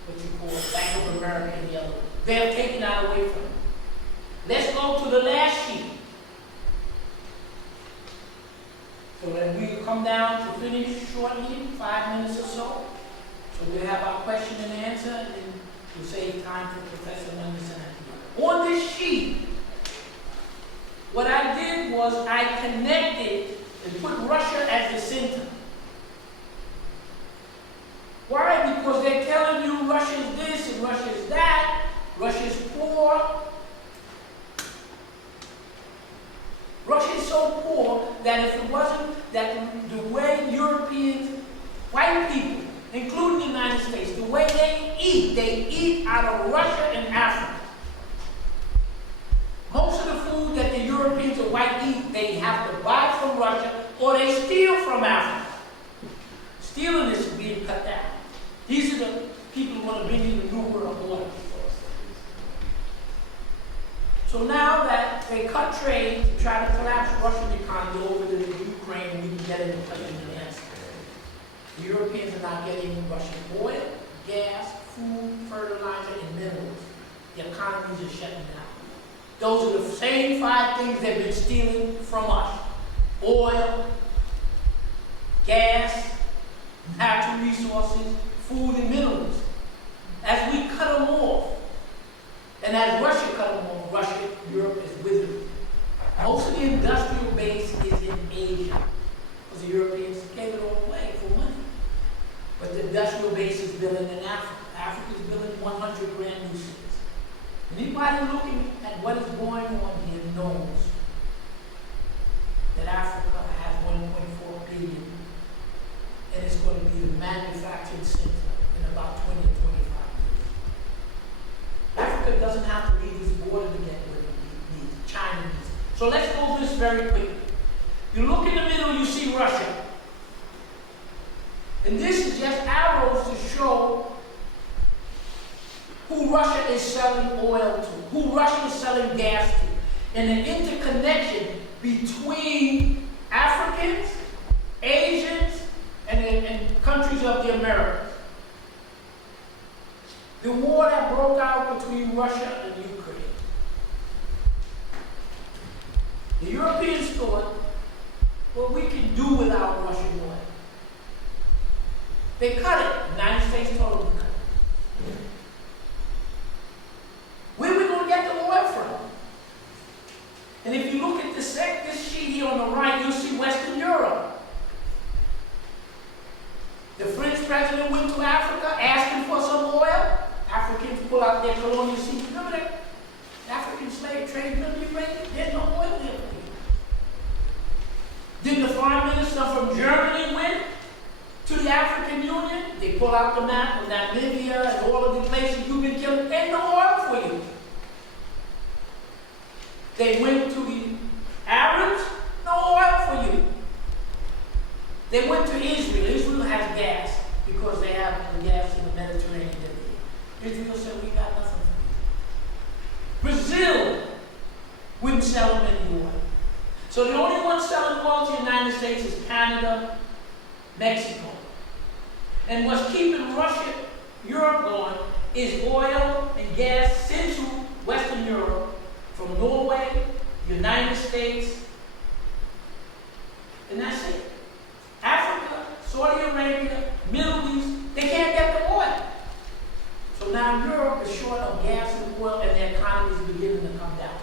what you call Bank of America and the other. They're taking that away from them. Let's go to the last sheet. So that we'll come down to finish shortly, 5 minutes or so. So we'll have our question and answer, and we'll save time for Professor Munderson. On this sheet, what I did was I connected and put Russia as the center. Why? Because they're telling you Russia is this and Russia is that. Russia is poor. Russia is so poor that if it wasn't that the way Europeans, white people, including the United States, the way they eat out of Russia and Africa. Most of the food that the Europeans or white eat, they have to buy from Russia or they steal from Africa. Stealing is being cut down. These are the people who want to bring you the new world order. So now that they cut trade to try to collapse Russian economy over to Ukraine, and we can get into the answer. The Europeans are not getting Russian oil, gas, food, fertilizer, and minerals. The economies are shutting down. Those are the same 5 things they've been stealing from us: oil, gas, natural resources, food, and minerals. As we cut them off, and as Russia cut them off, Europe is withering. Most of the industrial base is in Asia, because the Europeans gave it all away for money. But the industrial base is building in Africa. Africa is building 100 brand new cities. Anybody looking at what is going on here knows that Africa has 1.4 billion, and it's going to be the manufacturing center in about 20 to 25 years. Africa doesn't have to leave this border to get where it needs. China needs it. So let's go this very quickly. You look in the middle, you see Russia. And this is just arrows to show who Russia is selling oil to, who Russia is selling gas to, and an interconnection between Africans, Asians, and countries of the Americas. The war that broke out between Russia and Ukraine. The Europeans thought, well, we can do without Russian oil. They cut it. The United States told them to cut it. Where are we going to get the oil from? And if you look at this sheet here on the right, you'll see Western Europe. The French president went to Africa asking for some oil. Africans pull out their colonial seats. Remember that African slave trade? Remember you read it? There's no oil there for you. Then the foreign minister from Germany went to the African Union. They pull out the map of Namibia and all of the places you've been killing. There's no oil for you. They went to the Arabs. No oil for you. They went to Israel. Israel has gas because they have the gas in the Mediterranean. Israel said, we got nothing for you. Brazil wouldn't sell them any oil. So the only one selling oil to the United States is Canada, Mexico. And what's keeping Russia, Europe going is oil and gas sent to Western Europe from Norway, United States, and that's it. Africa, Saudi Arabia, Middle East, they can't get the oil. So now Europe is short of gas and oil, and their economy is beginning to come down.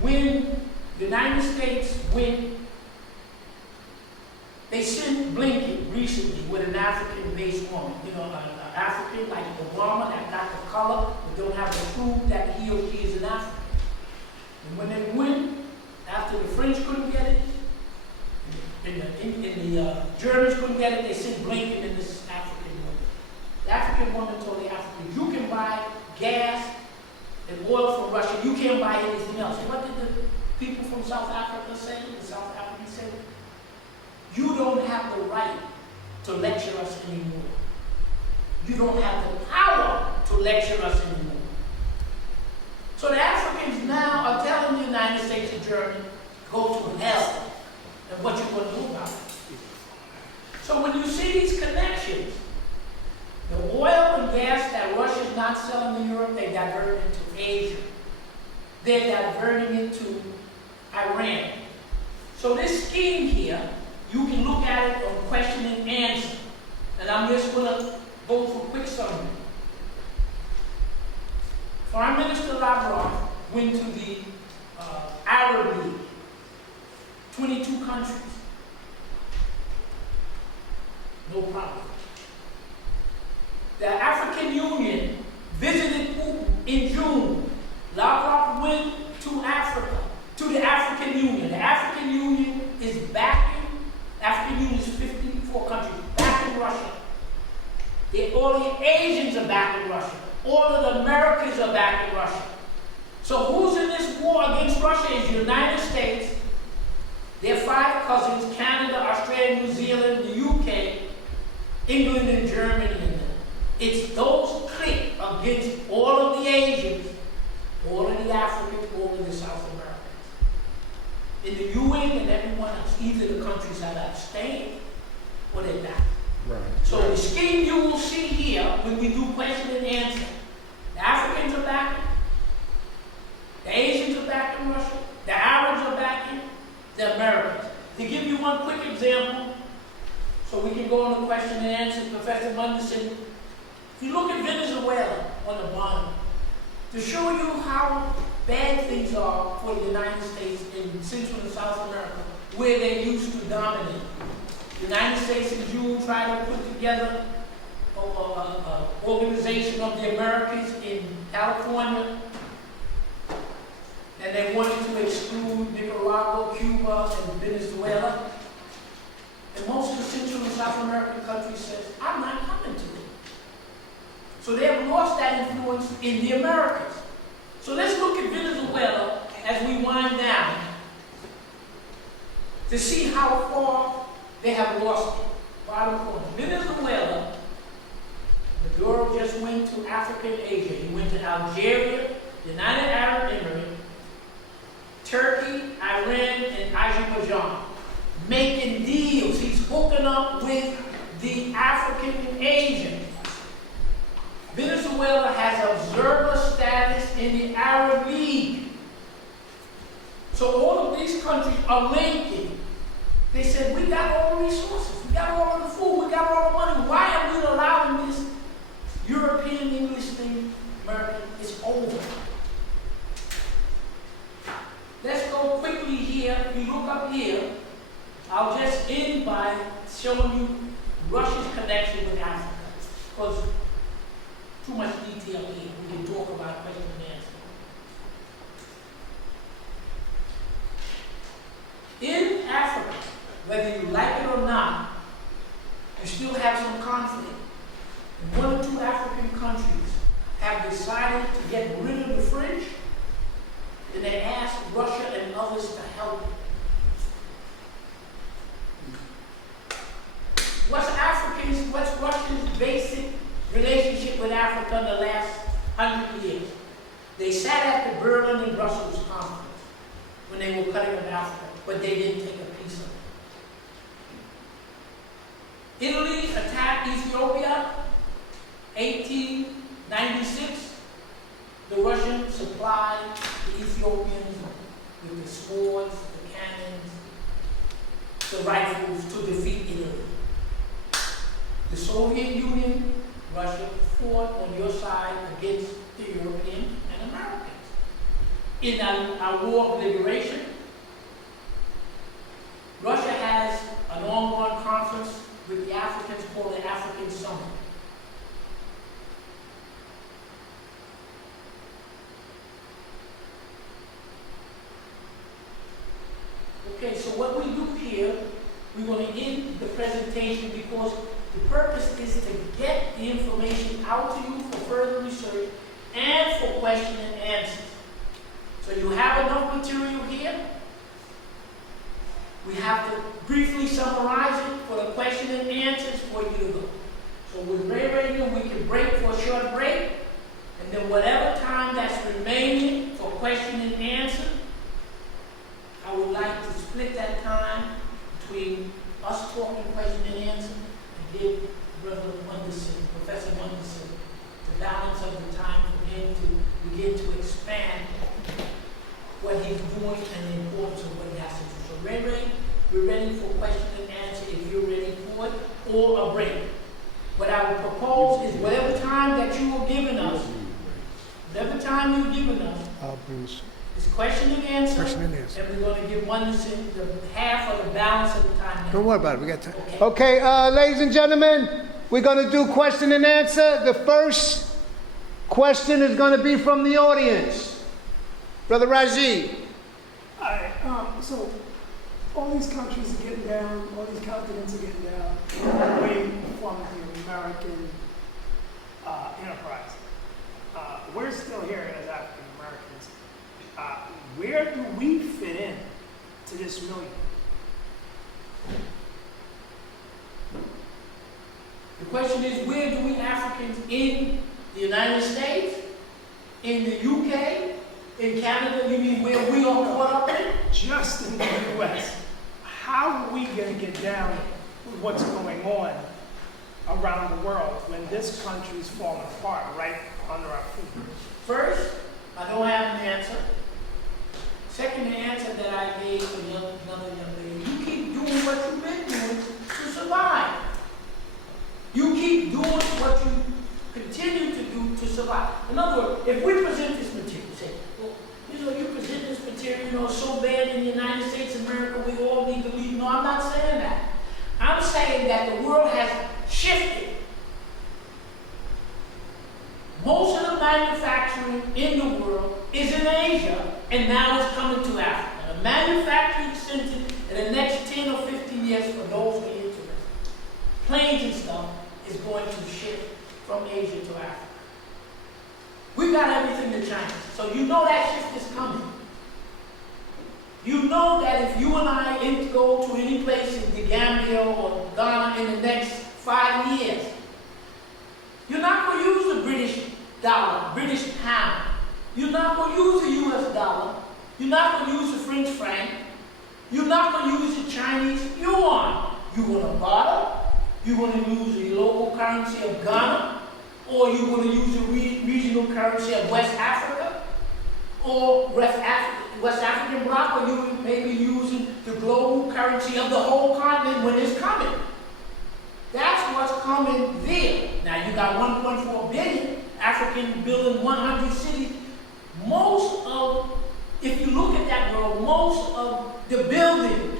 When the United States they sent Blinken recently with an African-based woman, African like Obama that got the color but don't have to prove that he or she is an African. And when they win, after the French couldn't get it, and the Germans couldn't get it, they sent Blinken and this African woman. The African woman told the Africans, you can buy gas and oil from Russia, you can't buy anything else. And what did the people from South Africa say? The South Africans said, you don't have the right to lecture us anymore. You don't have the power to lecture us anymore. So the Africans now are telling the United States and Germany, go to hell, and what you're going to do about it. So when you see these connections, the oil and gas that Russia's not selling to Europe, they divert into Asia. They're diverting into Iran. So this scheme here, you can look at it on question and answer. And I'm just going to go for a quick summary. Foreign Minister Lavrov went to the Arab League, 22 countries. No problem. The African Union visited Putin in June. Lavrov went to Africa, to the African Union. The African Union is backing, African Union is 54 countries, backing Russia. All the Asians are backing Russia. All of the Americans are backing Russia. So who's in this war against Russia is the United States, their 5 cousins, Canada, Australia, New Zealand, the UK, England and Germany. And it's those clique against all of the Asians, all of the Africans, all of the South Americans. In the UN and everyone else, either the countries that abstain or they back. Right. So the scheme you will see here, when we do question and answer, the Africans are backing, the Asians are backing Russia, the Arabs are backing, the Americans. To give you one quick example, so we can go on the question and answer, Professor Munderson, if you look at Venezuela on the bottom, to show you how bad things are for the United States in Central and South America, where they used to dominate. The United States in June tried to put together an organization of the Americans in California, and they wanted to exclude Nicaragua, Cuba, and Venezuela. And most of the Central and South American countries said, I'm not coming to it. So they have lost that influence in the Americas. So let's look at Venezuela as we wind down to see how far they have lost it. Bottom corner. Venezuela, Maduro just went to Africa and Asia. He went to Algeria, United Arab Emirates, Turkey, Iran, and Azerbaijan, making deals. He's hooking up with the African and Asian. Venezuela has observer status in the Arab League. So all of these countries are linking. They said, we got all the resources, we got all of the food, we got all the money. Why are we allowing this European English thing, American? It's over. Let's go quickly here. If you look up here, I'll just end by showing you Russia's connection with Africa. Because too much detail here. We can talk about question and answer. In Africa, whether you like it or not, you still have some conflict. And 1 or 2 African countries have decided to get rid of the French, and they ask Russia and others to help them. What's Russia's basic relationship with Africa in the last 100 years? They sat at the Berlin and Brussels conference when they were cutting up Africa, but they didn't take a piece of it. Italy attacked Ethiopia, 1896. The Russians supplied the Ethiopians with the swords, the cannons, the rifles to defeat Italy. The Soviet Union, Russia fought on your side against the Europeans and Americans. In our war of liberation, Russia has an ongoing conference with the Africans called the African Summit. what we do here, we're going to end the presentation because the purpose is to get the information out to you for further research and for question and answers. So you have enough material here. We have to briefly summarize it for the question and answers for you to go. So with Ray Radio, we can break for a short break, and then whatever time that's remaining for question and answer, I would like to split that time between us talking question and answer and give Brother Munderson, Professor Munderson, the balance of the time for him to begin to expand what he's doing and the importance of what he has to do. So Ray, we're ready for question and answer if you're ready for it, or a break. What I would propose is whatever time that you are giving us, whatever time you're giving us, is question and answer. Question and answer. And we're going to give Munderson the half of the balance of the time. Don't worry about it. We got time. Okay. Okay, ladies and gentlemen, we're going to do question and answer. The first question is going to be from the audience. Brother Raji. Alright, so all these countries are getting down, all these continents are getting down, away from the American enterprise. We're still here as African Americans. Where do we fit in to this million? The question is, where do we Africans in the United States, in the UK, in Canada, you mean where we are caught up in? Just in the U.S., how are we going to get down with what's going on around the world when this country's falling apart right under our feet? First, I don't have an answer. Second, the answer that I gave to another young lady, you keep doing what you've been doing to survive. You keep doing what you continue to do to survive. In other words, if we present this material, say, well, you present this material, so bad in the United States of America, we all need to leave. No, I'm not saying that. I'm saying that the world has shifted. Most of the manufacturing in the world is in Asia, and now it's coming to Africa. The manufacturing center in the next 10 or 15 years, for those who are interested, planes and stuff, is going to shift from Asia to Africa. We've got everything to China, so you know that shift is coming. You know that if you and I go to any place in the Gambia or Ghana in the next 5 years, you're not going to use the British dollar, British pound. You're not going to use the US dollar. You're not going to use the French franc. You're not going to use the Chinese yuan. You're going to barter. You're going to use the local currency of Ghana, or you're going to use the regional currency of West Africa, or West African bloc, or you may be using the global currency of the whole continent when it's coming. That's what's coming there. Now you got 1.4 billion Africans building 100 cities. If you look at that world, most of the building,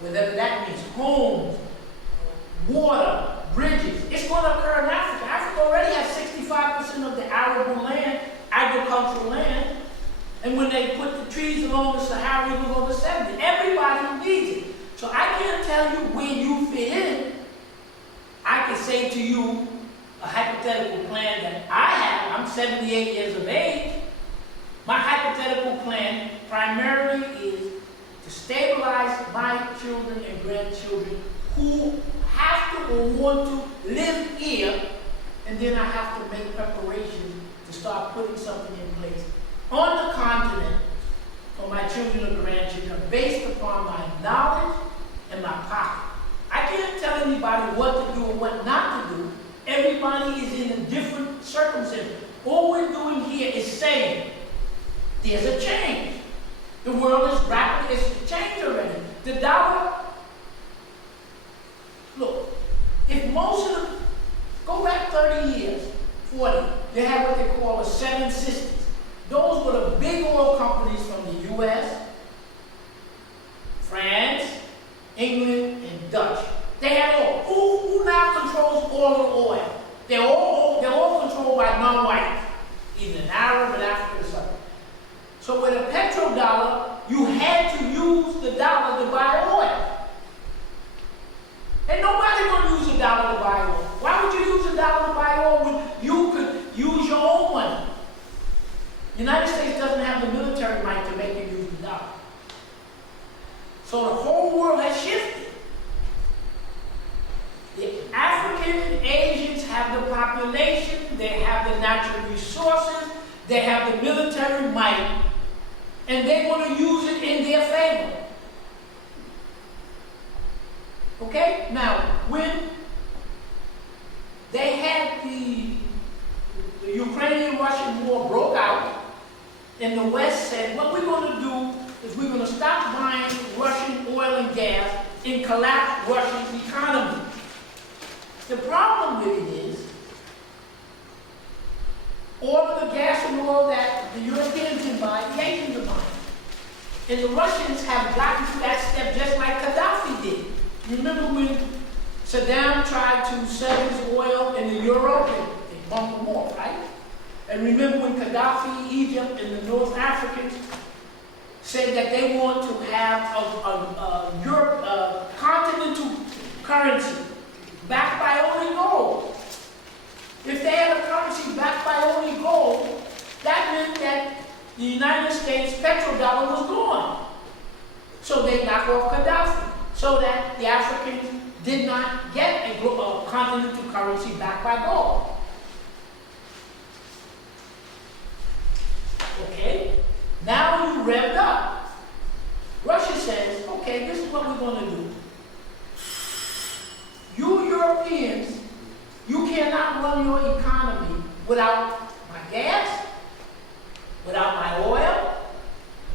whatever that means, homes, water, bridges, it's going to occur in Africa. Africa already has 65% of the arable land, agricultural land, and when they put the trees along the Sahara, it will go to 70. Everybody needs it. So I can't tell you where you fit in. I can say to you a hypothetical plan that I have. I'm 78 years of age. My hypothetical plan primarily is to stabilize my children and grandchildren who have to or want to live here, and then I have to make preparations to start putting something in place on the continent for my children and grandchildren based upon my knowledge and my pocket. I can't tell anybody what to do or what not to do. Everybody is in a different circumstance. All we're doing here is saying there's a change. The world is rapidly, it's changed already. The dollar, look, if most of them, go back 30 years, 40, they had what they call the 7 Sisters. Those were the big oil companies from the US, France, England, and Dutch. They had oil. Who now controls all the oil? They're all controlled by non-whites, either an Arab or African or something. So with a petrodollar, you had to use use the dollar to buy oil. Ain't nobody gonna use a dollar to buy oil. Why would you use a dollar to buy oil when you could use your own money? The United States doesn't have the military might to make you use the dollar. So the whole world has shifted. The African Asians have the population, they have the natural resources, they have the military might, and they want to use it in their favor. Okay? Now, when they had the Ukrainian-Russian war broke out, and the West said, what we're going to do is we're going to stop buying Russian oil and gas and collapse Russia's economy. The problem with it is, all of the gas and oil that the Europeans can buy, the Asians are buying. And the Russians have gotten to that step just like Gaddafi did. Remember when Saddam tried to sell his oil in Europe and they bumped him off, right? And remember when Gaddafi, Egypt, and the North Africans said that they want to have a continental currency backed by only gold. If they had a currency backed by only gold, that meant that the United States petrodollar was gone. So they knocked off Gaddafi, so that the Africans did not get a continental currency backed by gold. Okay? Now you revved up. Russia says, okay, this is what we're going to do. You Europeans, you cannot run your economy without my gas, without my oil,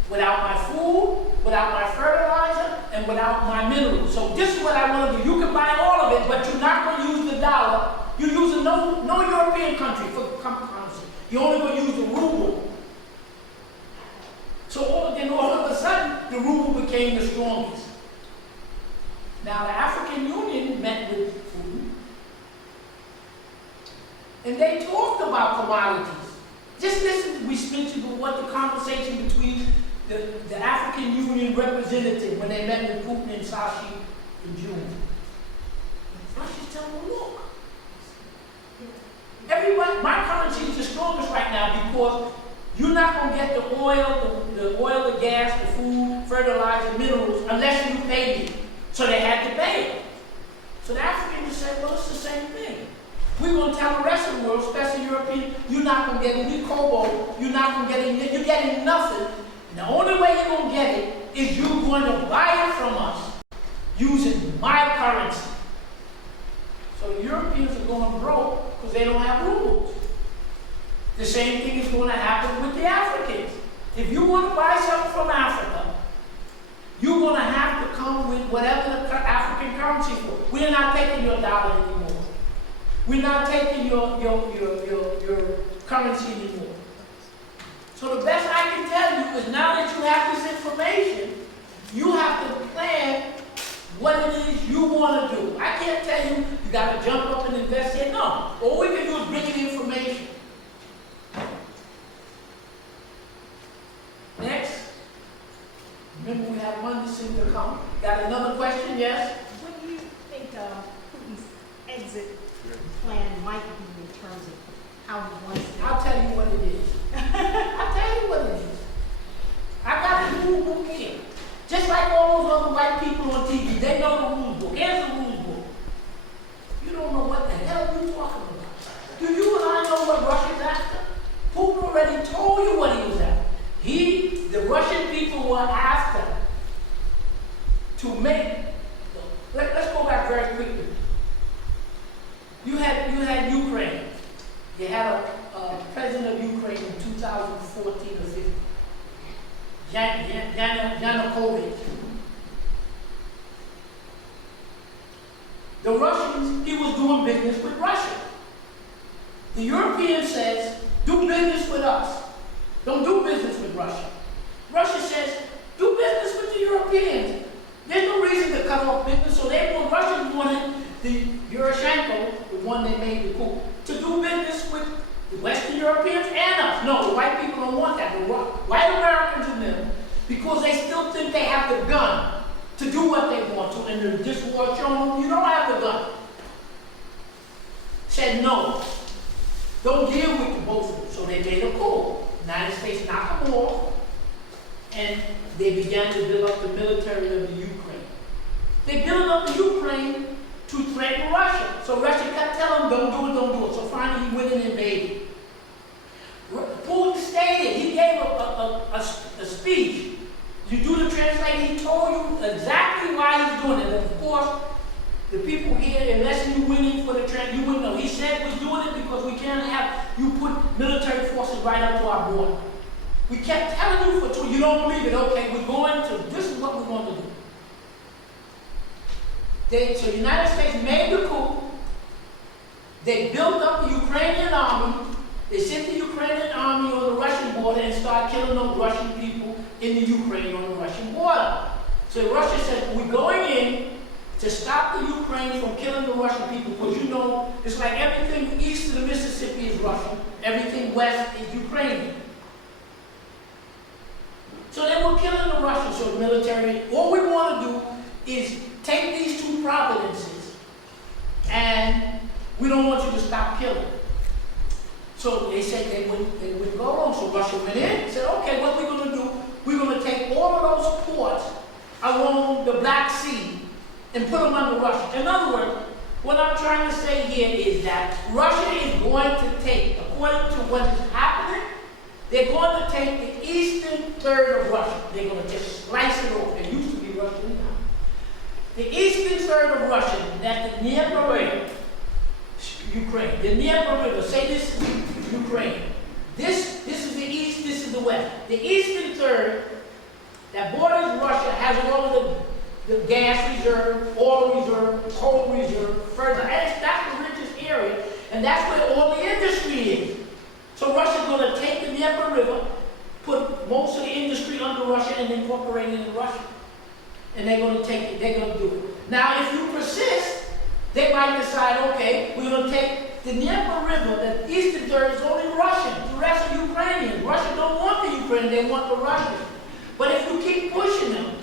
without my food, without my fertilizer, and without my minerals. So this is what I want to do. You can buy all of it, but you're not going to use the dollar. You're using no European country for currency. You're only going to use the ruble. So then all of a sudden, the ruble became the strongest. Now the African Union met with food, and they talked about commodities. Just listen, we speak to what the conversation between the African Union representative when they met with Putin and Sashi in June. Russia's telling them, look, everybody, my currency is the strongest right now because you're not going to get the oil, the gas, the food, fertilizer, minerals, unless you pay me. So they had to pay it. So the Africans said, well, it's the same thing. We're going to tell the rest of the world, especially Europeans, you're not going to get any cobalt, you're not going to get any, you're getting nothing. And the only way you're going to get it is you're going to buy it from us using my currency. So the Europeans are going broke because they don't have rubles. The same thing is going to happen with the Africans. If you want to buy something from Africa, you're going to have to come with whatever the African currency for. We're not taking your dollar anymore. We're not taking your currency anymore. So the best I can tell you is now that you have this information, you have to plan what it is you want to do. I can't tell you, you got to jump up and invest here. No. All we can do is bring you information. Next. Remember, we have Monday soon to come. Got another question? Yes? What do you think Putin's exit plan might be in terms of how he wants to? I'll tell you what it is. I'll tell you what it is. I got the rule book here. Just like all those other white people on TV, they know the rule book. Here's the rule book. You don't know what the hell you're talking about. Do you and I know what Russia's after? Putin already told you what he was after. The Russian people were after to make, let's go back very quickly. You had Ukraine. You had a president of Ukraine in 2014 or 15, Yanukovych. The Russians, he was doing business with Russia. The European says, do business with us. Don't do business with Russia. Russia says, do business with the Europeans. There's no reason to cut off business, so Russians wanted the Euroshenko, the one they made the coup, to do business with the Western Europeans and us. No, the white people don't want that. The white Americans and them, because they still think they have the gun to do what they want to, and this war showing them you don't have the gun. Said no, don't deal with the both of them. So they made a coup. United States knocked them off, and they began to build up the military of the Ukraine. They built up the Ukraine to threaten Russia. So Russia kept telling them, don't do it, don't do it. So finally he went and invaded. Putin stated, he gave a speech. You do the translation, he told you exactly why he's doing it. And of course, the people here, unless you're winning for the trend, you wouldn't know. He said we're doing it because we can't have you put military forces right up to our border. We kept telling you for 2 years, you don't believe it. Okay, we're going to, this is what we're going to do. So the United States made the coup. They built up the Ukrainian army. They sent the Ukrainian army on the Russian border and started killing those Russian people in the Ukraine on the Russian border. So Russia said, we're going in to stop the Ukraine from killing the Russian people, because you know, it's like everything east of the Mississippi is Russian, everything west is Ukrainian. So they were killing the Russians, so the military, all we want to do is take these 2 provinces, and we don't want you to stop killing. So they said they would go wrong. So Russia went in and said, okay, what we're going to do, we're going to take all of those ports along the Black Sea and put them under Russia. In other words, what I'm trying to say here is that Russia is going to take, according to what is happening, they're going to take the eastern third of Russia. They're going to just slice it off. It used to be Russia now. The eastern third of Russia, that's the Dnieper River, Ukraine. The Dnieper River, say this is Ukraine. This is the east, this is the west. The eastern third that borders Russia has all of the gas reserve, oil reserve, coal reserve, fertilizer. That's the richest area, and that's where all the industry is. So Russia's going to take the Dnieper River, put most of the industry under Russia, and incorporate it in Russia. And they're going to take it, they're going to do it. Now, if you persist, they might decide, okay, we're going to take the Dnieper River, the eastern third is only Russian, the rest are Ukrainians. Russia don't want the Ukrainians, they want the Russians. But if you keep pushing them,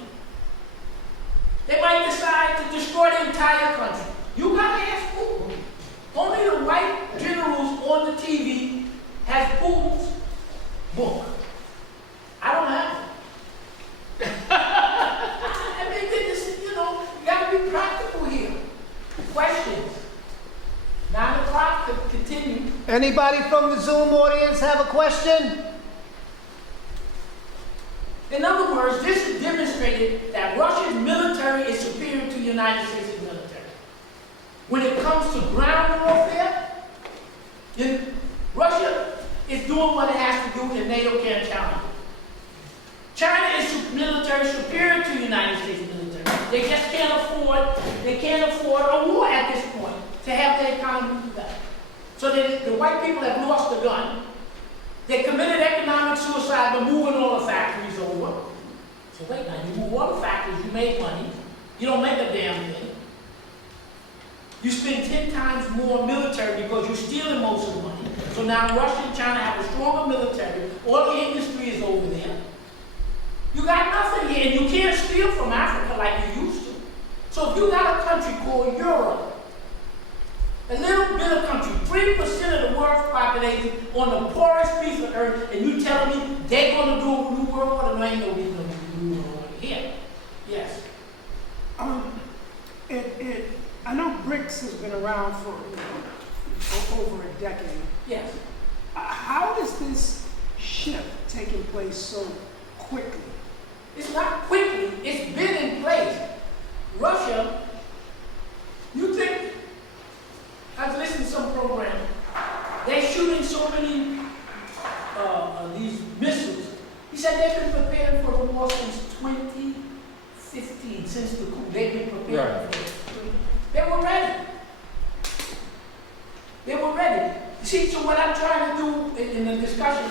they might decide to destroy the entire country. You got to ask Putin. Only the white generals on the TV has Putin's book. I don't have it. I mean, this is, you know, you got to be practical here. Questions? 9 o'clock to continue. Anybody from the Zoom audience have a question? In other words, this is demonstrated that Russia's military is superior to the United States' military. When it comes to ground warfare, Russia is doing what it has to do and NATO can't challenge it. China is military superior to the United States military. They just can't afford a war at this point to have their economy do that. So the white people have lost the gun. They committed economic suicide by moving all the factories over. So wait now, you move all the factories, you make money. You don't make a damn thing. You spend 10 times more military because you're stealing most of the money. So now Russia and China have a stronger military. All the industry is over there. You got nothing here, and you can't steal from Africa like you used to. So if you got a country called Europe, a little bit of country, 3% of the world's population on the poorest piece of earth, and you telling me they're going to do a new world order? No, ain't no reason to do a new world order here. Yes. I know BRICS has been around for over a decade. Yes. How does this shift taking place so quickly? It's not quickly. It's been in place. Russia, you think, I've listened to some program, they're shooting so many these missiles. He said they've been preparing for the war since 2015, since the coup. They've been preparing for it. They were ready. They were ready. You see, so what I'm trying to do in the discussion,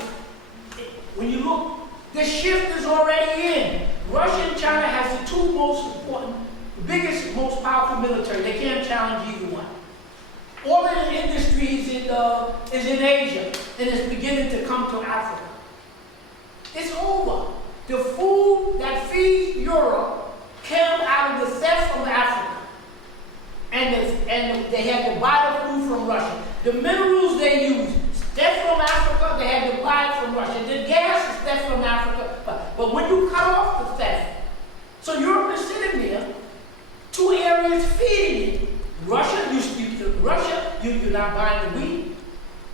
when you look, the shift is already in. Russia and China has the 2 most important, the biggest, most powerful military. They can't challenge either one. All of the industry is in Asia, and it's beginning to come to Africa. It's over. The food that feeds Europe came out of the theft from Africa. And they had to buy the food from Russia. The minerals they use, theft from Africa, they had to buy it from Russia. The gas is theft from Africa. But when you cut off the theft, so Europe is sitting there, two areas feeding it. Russia, you're not buying the wheat,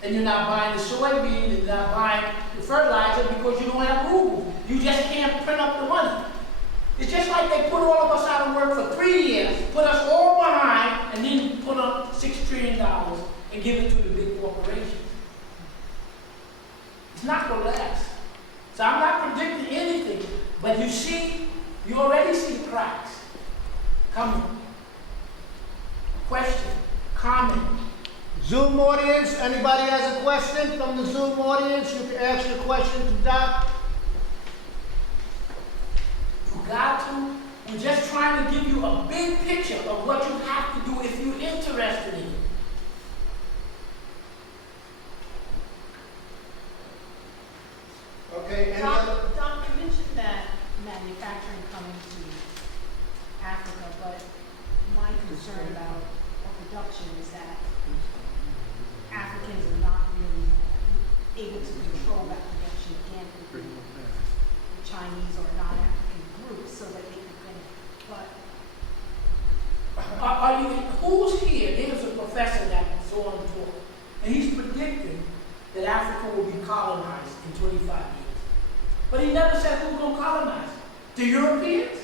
and you're not buying the soybean, and you're not buying the fertilizer because you don't have rubles. You just can't print up the money. It's just like they put all of us out of work for 3 years, put us all behind, and then put up $6 trillion and give it to the big corporations. It's not going to last. So I'm not predicting anything, but you already see the cracks coming. Question, comment. Zoom audience, anybody has a question from the Zoom audience? You can ask your question to Doc. We're just trying to give you a big picture of what you have to do if you're interested in it. Okay, any Doc, other? you mentioned that manufacturing coming to Africa, but my concern about production is that Africans are not really able to control that production again through the Chinese or non-African groups so that they can benefit. But Who's here? There's a professor that saw on the talk, and he's predicting that Africa will be colonized in 25 years. But he never said who's going to colonize. The Europeans?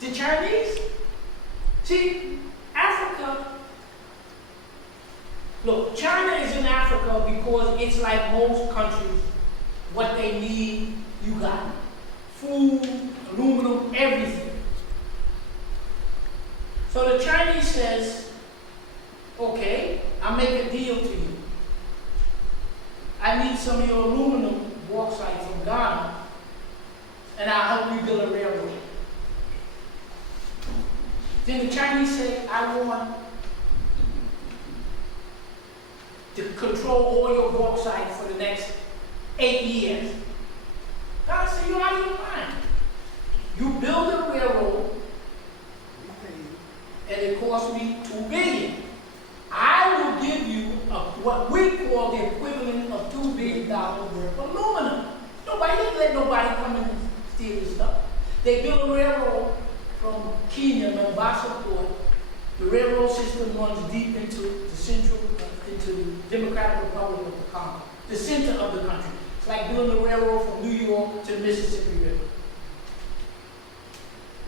The Chinese? See, Africa, look, China is in Africa because it's like most countries. What they need, you got it. Food, aluminum, everything. So the Chinese says, okay, I'll make a deal to you. I need some of your aluminum bauxite from Ghana, and I'll help you build a railroad. Then the Chinese say, I want to control all your bauxite for the next 8 years. God said, you're out of your mind. You build a railroad, and it cost me $2 billion. I will give you what we call the equivalent of $2 billion worth of aluminum. Didn't let nobody come in and steal this stuff. They built a railroad from Kenya, Mombasa Port. The railroad system runs deep into the Democratic Republic of the Congo, the center of the country. It's like building a railroad from New York to the Mississippi River.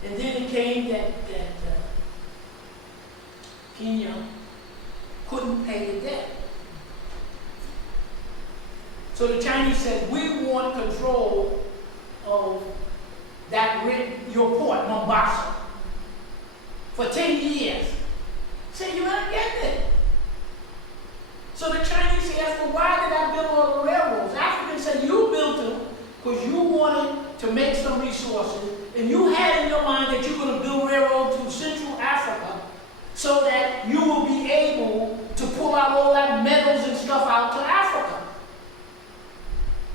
And then it came that Kenya couldn't pay the debt. So the Chinese said, we want control of your port, Mombasa, for 10 years. Said, you're not getting it. So the Chinese asked, well, why did I build all the railroads? Africans said, you built them because you wanted to make some resources, and you had in your mind that you're going to build railroads to Central Africa so that you will be able to pull out all that metals and stuff out to Africa.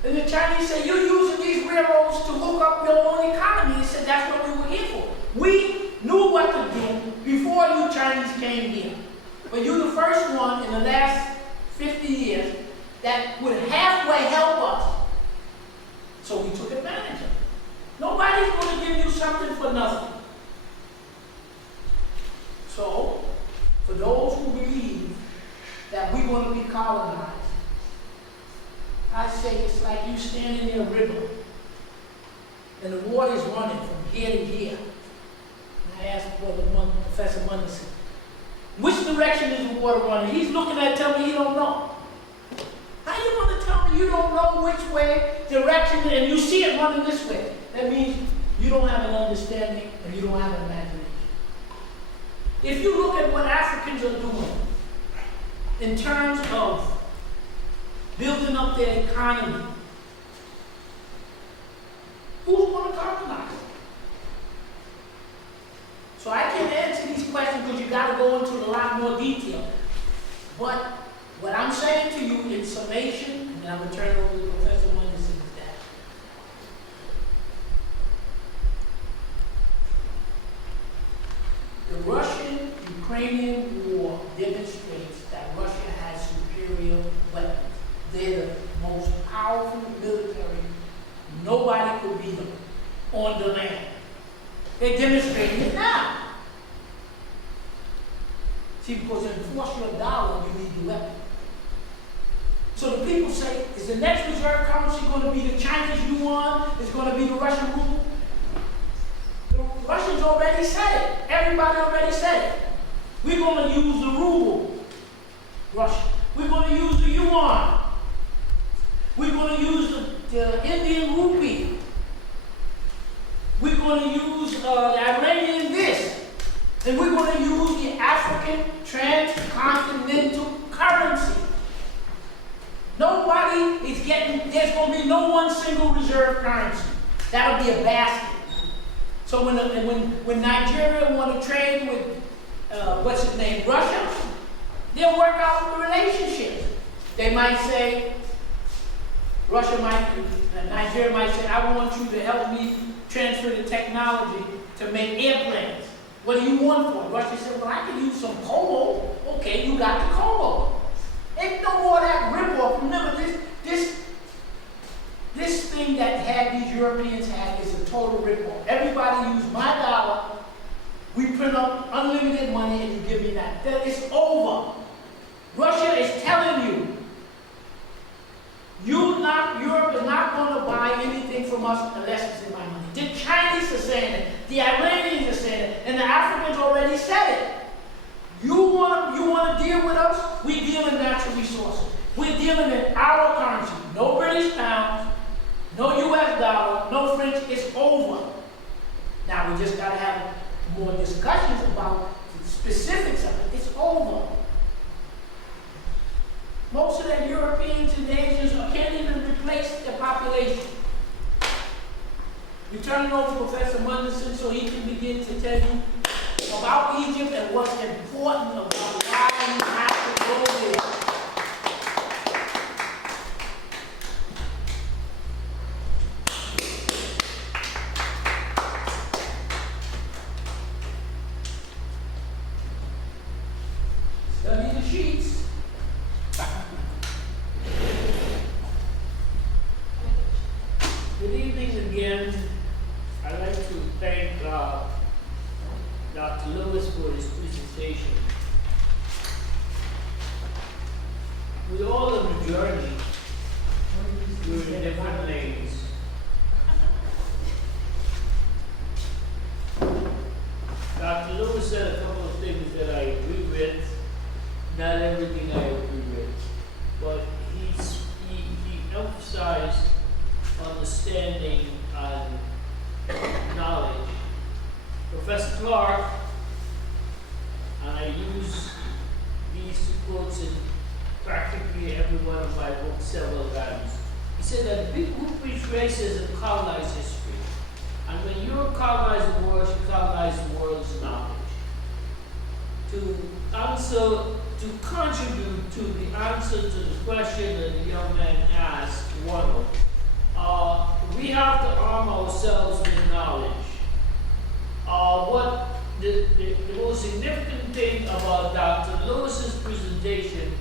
And the Chinese say, you're using these railroads to hook up your own economy. He said, that's what we were here for. We knew what to do before you Chinese came here. But you're the first one in the last 50 years that would halfway help us. So we took advantage of it. Nobody's going to give you something for nothing. So, for those who believe that we're going to be colonized, I say it's like you standing in a river and the water is running from here to here. And I asked Professor Munderson, which direction is the water running? He's looking at it, telling me he don't know. How you want to tell me you don't know which way, direction, and you see it running this way? That means you don't have an understanding and you don't have an imagination. If you look at what Africans are doing in terms of building up their economy, who's going to colonize? So I can't answer these questions because you got to go into a lot more detail. But what I'm saying to you in summation, and I'm going to turn it over to Professor Munderson, is that The Russian-Ukrainian war demonstrates that Russia has superior weapons. They're the most powerful military. Nobody could beat them on the land. They're demonstrating it now. See, because to enforce your dollar, you need the weapon. So the people say, is the next reserve currency going to be the Chinese yuan? Is it going to be the Russian ruble? The Russians already said it. Everybody already said it. We're going to use the ruble, Russia. We're going to use the yuan. We're going to use the Indian rupee. We're going to use the Iranian this. And we're going to use the African transcontinental currency. Nobody is getting, there's going to be no one single reserve currency. That'll be a basket. So when Nigeria want to trade with, Russia, they'll work out the relationship. They might say, Nigeria might say, I want you to help me transfer the technology to make airplanes. What do you want for it? Russia said, well, I can use some cobalt. Okay, you got the cobalt. Ain't no more of that rip-off. Remember, this thing that these Europeans had is a total rip-off. Everybody use my dollar. We print up unlimited money and you give me that. That is over. Russia is telling you, Europe is not going to buy anything from us unless it's in my money. The Chinese are saying it, the Iranians are saying it, and the Africans already said it. You want to deal with us? We deal in natural resources. We're dealing in our currency. No British pounds, no US dollar, no French. It's over. Now we just got to have more discussions about the specifics of it. It's over. Most of the Europeans and Asians can't even replace their population. We turn it over to Professor Munderson so he can begin to tell you about Egypt and what's important about why you have to go there. Study the sheets. Good evening again. I'd like to thank Dr. Lewis for his presentation. We're all on a journey. We're in different lanes. Dr. Lewis said a couple of things that I agree with. Not everything I agree with, but he emphasized understanding and knowledge. Professor Clark, and I use these two quotes in practically every one of my books several times. He said that the people who preach racism colonize history. And when you colonize the world, you colonize the world's knowledge. To contribute to the answer to the question that the young man asked, we have to arm ourselves with knowledge. What the most significant thing about Dr. Lewis's presentation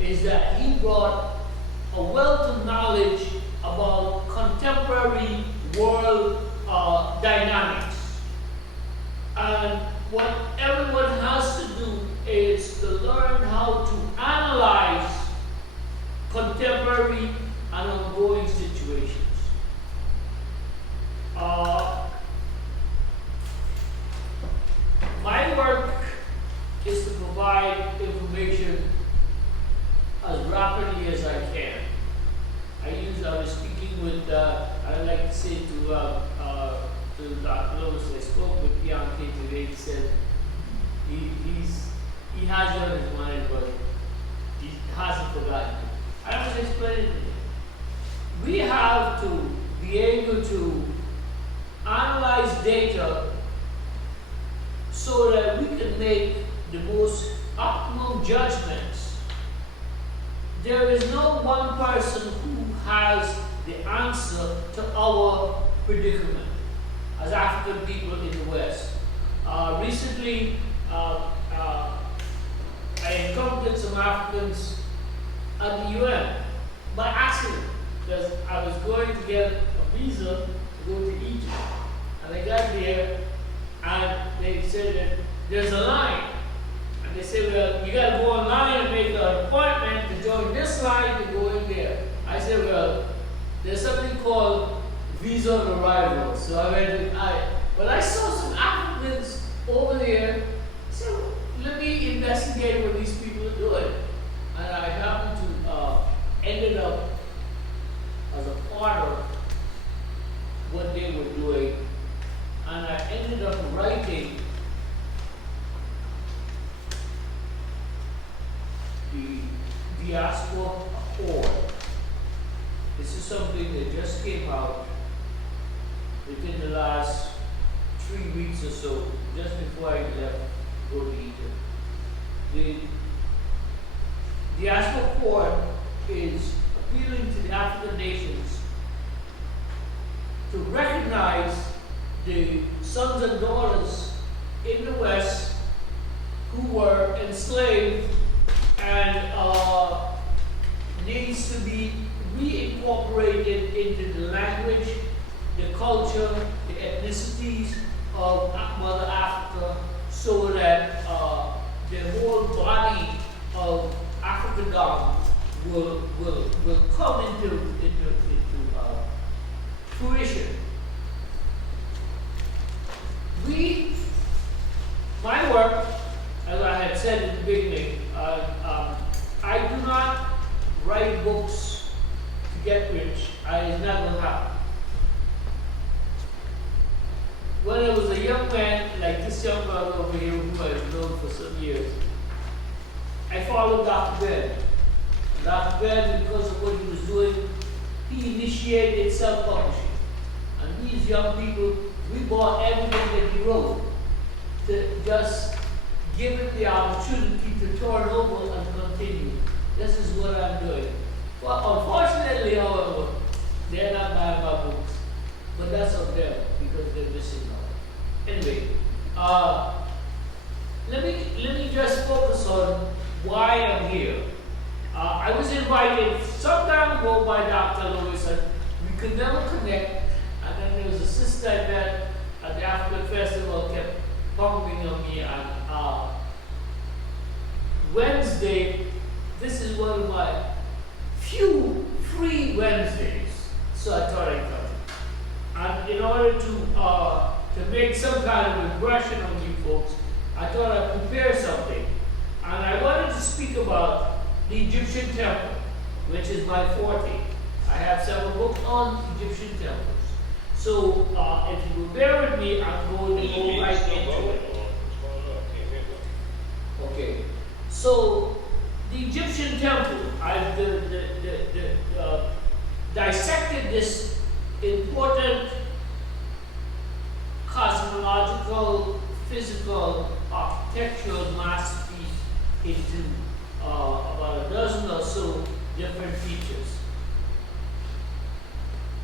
is that he brought a wealth of knowledge about contemporary world dynamics. And what everyone has to do is to learn how to analyze contemporary and ongoing situations. My work is to provide information as rapidly as I can. I was speaking with, I'd like to say to Dr. Lewis, I spoke with Bianchi today. He said he has it on his mind, but he hasn't forgotten it. I was explaining to him. We have to be able to analyze data so that we can make the most optimum judgments. There is no one person who has the answer to our predicament as African people in the West. Recently, I encountered some Africans at the UN by accident, because I was going to get a visa to go to Egypt. And I got there, and they said that there's a line. And they said, well, you got to go online and make an appointment to join this line to go in there. I said, well, there's something called visa on arrival. So I went, but I saw some Africans over there. So let me investigate what these people are doing. And I happened to ended up as a part of what they were doing. And I ended up writing the Diaspora Accord. This is something that just came out within the last 3 weeks or so, just before I left to go to Egypt. The Diaspora Accord is appealing to the African nations to recognize the sons and daughters in the West who were enslaved and needs to be reincorporated into the language, the culture, the ethnicities of Mother Africa, so that the whole body of Africandom will come into fruition. My work, as I had said in the beginning, I do not write books to get rich. It's not going to happen. When I was a young man, like this young man over here who I've known for some years, I followed Dr. Ben. Dr. Ben, because of what he was doing, he initiated self-publishing. And these young people, we bought everything that he wrote to just give it the opportunity to turn over and continue. This is what I'm doing. Well, unfortunately, however, they're not buying my books. But that's on them because they're missing out. Anyway, let me just focus on why I'm here. I was invited some time ago by Dr. Lewis, and we could never connect. And then there was a sister I met at the African Festival kept bumping on me. And Wednesday, this is one of my few free Wednesdays, so I thought I'd come. And in order to make some kind of impression on you folks, I thought I'd prepare something. And I wanted to speak about the Egyptian temple, which is my forte. I have several books on Egyptian temples. So if you will bear with me, I'm going to go right into it. Okay. So the Egyptian temple, I've dissected this important cosmological, physical, architectural masterpiece into about a dozen or so different features.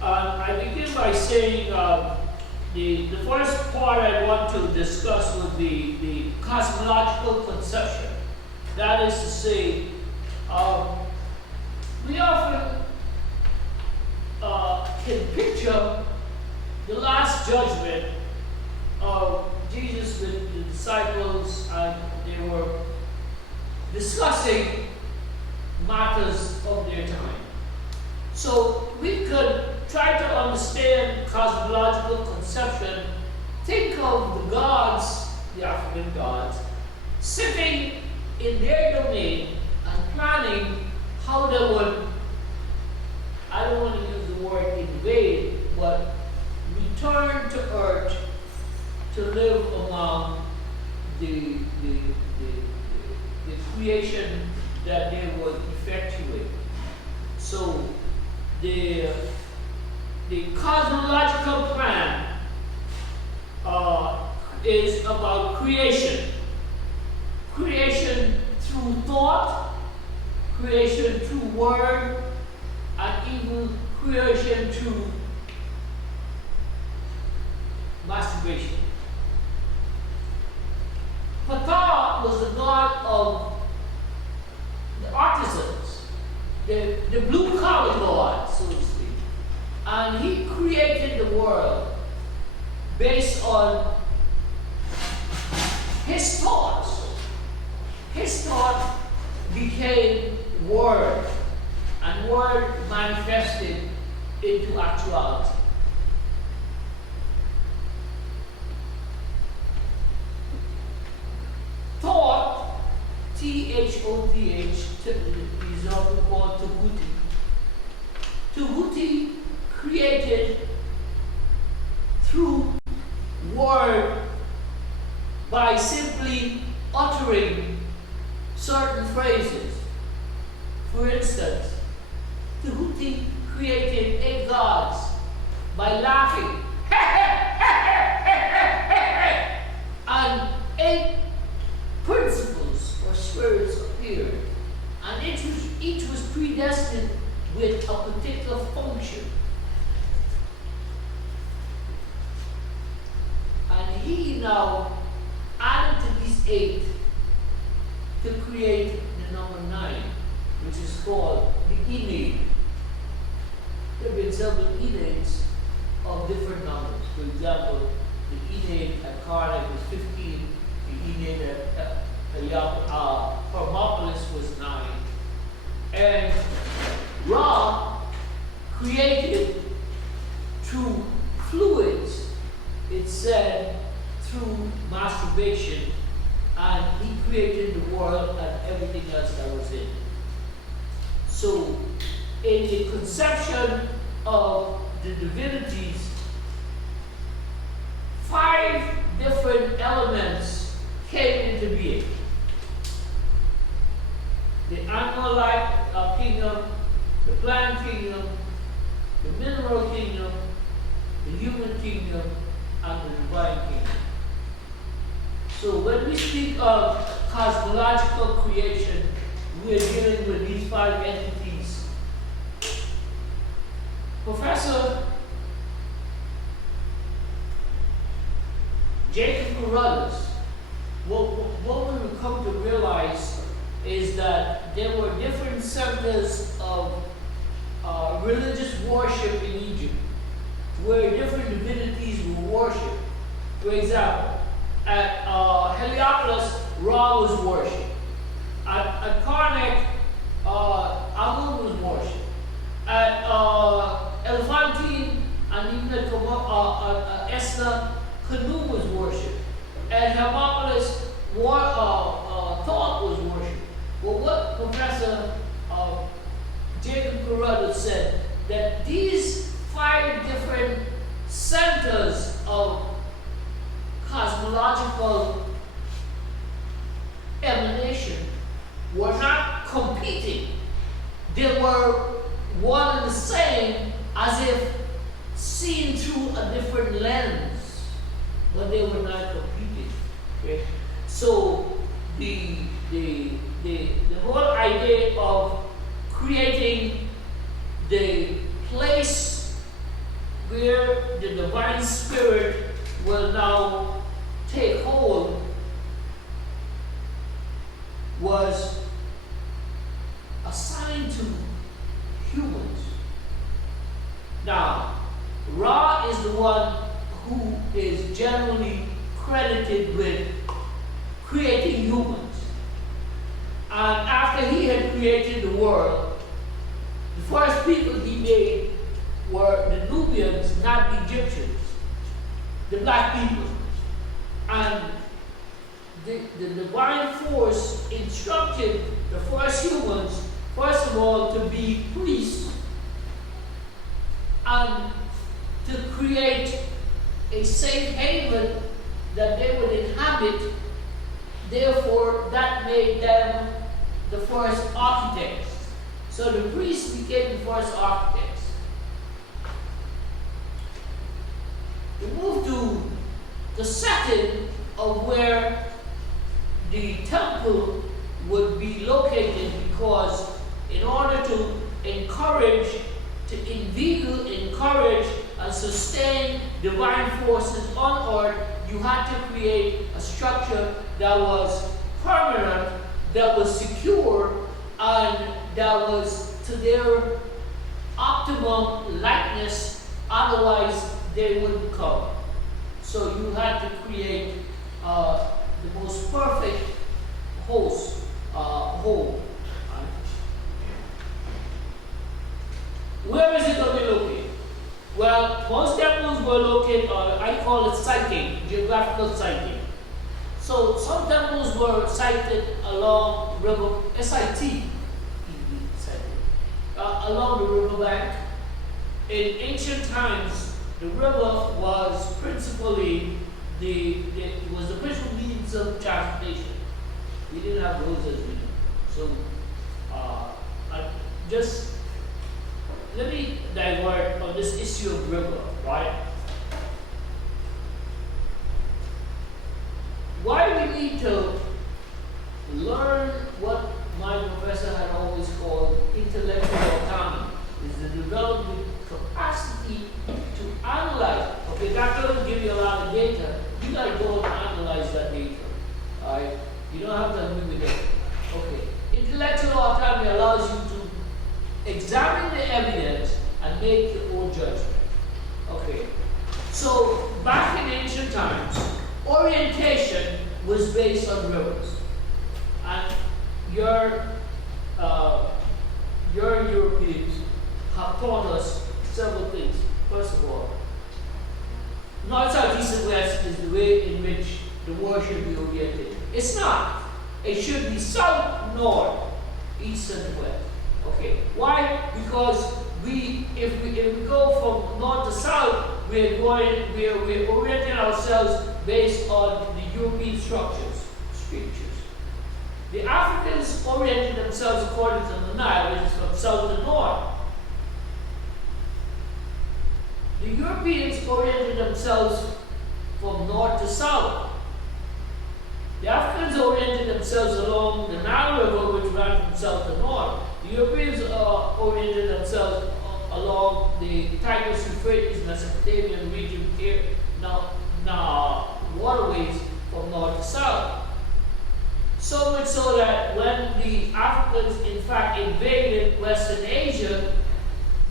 I begin by saying the first part I want to discuss would be the cosmological conception. That is to say, we often can picture the last judgment of Jesus with the disciples, and they were discussing matters of their time. So we could try to understand cosmological conception, think of the gods, the African gods, sitting in their domain and planning how they would, I don't want to use the word invade, but return to earth to live among the creation that they would effectuate. So the cosmological plan is about creation. Creation through thought, creation through word, and even creation through masturbation. Ptah Ra was the god of the artisans, the blue collar god, so to speak. And he created the world based on his thoughts. His thought became word, and word manifested into actuality. Thought, T-H-O-T-H, is often called Tahuti. Tahuti created through word by simply uttering certain phrases. For instance, Tahuti created 8 gods by laughing. And 8 principles or spirits appeared. And each was predestined with a particular function. And he now added to these 8 to create the number 9, which is called the Ennead. There have been several Enneads of different numbers. For example, the Ennead at Karnak was 15, the Ennead at Hermopolis was 9. And Ra created through fluids, it said, through masturbation, and he created the world and everything else that was in it. So, in the conception of the divinities, 5 different elements came into being. The animal life kingdom, the plant kingdom, the mineral kingdom, the human kingdom, and the divine kingdom. So when we speak of cosmological creation, we are dealing with these 5 entities. Professor Jacob Carruthers, what we will come to realize is that there were different centers of religious worship in Egypt, where different divinities were worshipped. For example, at Heliopolis, Ra was worshipped. At Karnak, Amun was worshipped. At Elephantine and even at Esna, Khnum was worshipped. At Hermopolis, Thoth was worshipped. Well, what Professor Jacob Carruthers said, that these 5 different centers of cosmological emanation were not competing. They were one and the same, as if seen through a different lens, but they were not competing. Okay? So the whole idea of creating the place where the divine spirit will now take hold was assigned to humans. Now, Ra is the one who is generally credited with creating humans. And after he had created the world, the first people he made were the Nubians, not the Egyptians, the black people. And the divine force instructed the first humans, first of all, to be priests and to create a safe haven that they would inhabit. Therefore, that made them the first architects. So the priests became the first architects. We move to the setting of where the temple would be located, because in order to encourage, to inveigle, encourage, and sustain divine forces on earth, you had to create a structure that was permanent, that was secure, and that was to their optimum likeness, otherwise they wouldn't come. So you had to create the most perfect home. Where is it going to be located? Well, most temples were located, I call it siting, geographical siting. So some temples were sited along river, SIT, along the riverbank. In ancient times, the river was principally the principal means of transportation. We didn't have roads as we know. So, let me divert on this issue of river, right? Why we need to learn what my professor had always called intellectual autonomy is the development capacity to analyze. Okay, that doesn't give you a lot of data. You gotta go and analyze that data. Alright? You don't have to agree with it. Okay. Intellectual autonomy allows you to examine the evidence and make your own judgment. Okay. So back in ancient times, orientation was based on rivers. And your Europeans have taught us several things. First of all, north, south, east, and west is the way in which the world should be oriented. It's not. It should be south, north, east, and west. Okay. Why? Because if we go from north to south, we're orienting ourselves based on the European scriptures. The Africans oriented themselves according to the Nile, which is from south to north. The Europeans oriented themselves from north to south. The Africans oriented themselves along the Nile River, which ran from south to north. The Europeans oriented themselves along the Tigris, Euphrates, Mesopotamian region here, now waterways from north to south. So much so that when the Africans in fact invaded Western Asia,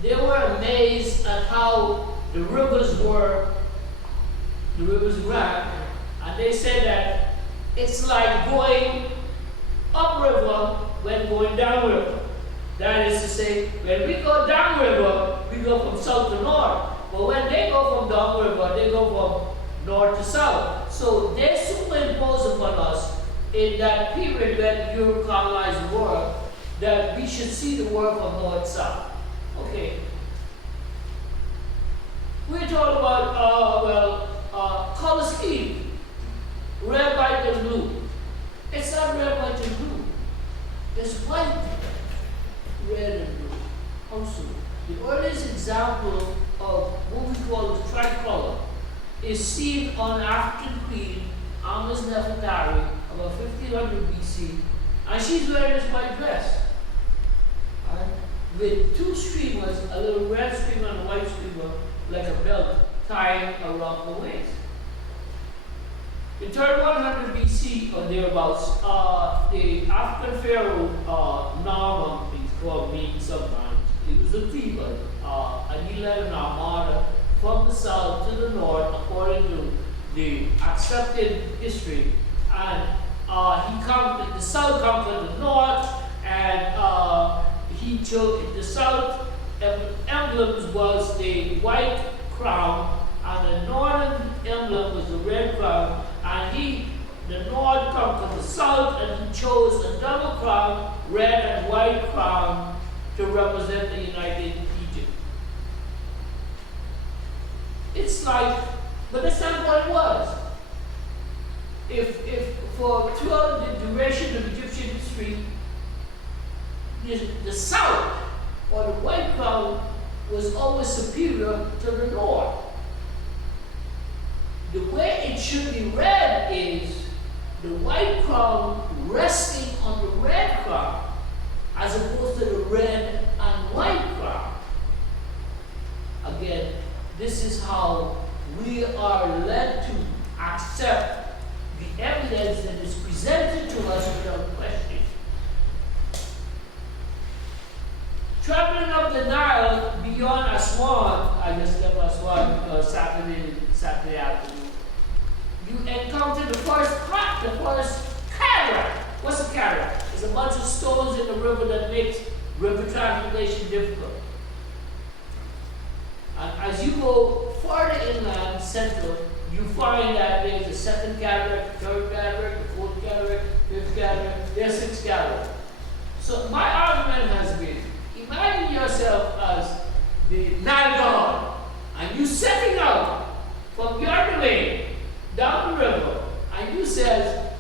they were amazed at how the rivers ran, and they said that it's like going upriver when going downriver. That is to say, when we go downriver, we go from south to north. But when they go from downriver, they go from north to south. So they superimpose upon us in that period when Europe colonized the world, that we should see the world from north to south. Okay. We're talking about color scheme, red, white, and blue. It's not red, white, and blue. It's white, red, and blue. Also, the earliest example of what we call the tricolor is seen on African queen Amers Nefertari about 1500 BC, and she's wearing this white dress, right? With two streamers, a little red streamer and a white streamer, like a belt tied around the waist. In 3100 BC or thereabouts, the African pharaoh Narmer, he's called me sometimes, he was a Theban, and he led an armada from the south to the north according to the accepted history, and the south conquered the north, and he took the south emblems was the white crown, and the northern emblem was the red crown, and the north conquered the south, and he chose a double crown, red and white crown, to represent the United Egypt. It's like, but that's not what it was. If throughout the duration of Egyptian history, the south, or the white crown, was always superior to the north. The way it should be read is the white crown resting on the red crown, as opposed to the red and white crown. Again, this is how we are led to accept the evidence that is presented to us up the Nile beyond Aswan, I just left Aswan Saturday afternoon. You encounter the first cataract. What's a cataract? It's a bunch of stones in the river that makes river transportation difficult. And as you go farther inland, central, you find that there's a second cataract, third cataract, the fourth cataract, fifth cataract, there's 6 cataracts. So my argument has been, imagine yourself as the Nile God, and you setting out from your way down the river, and you says,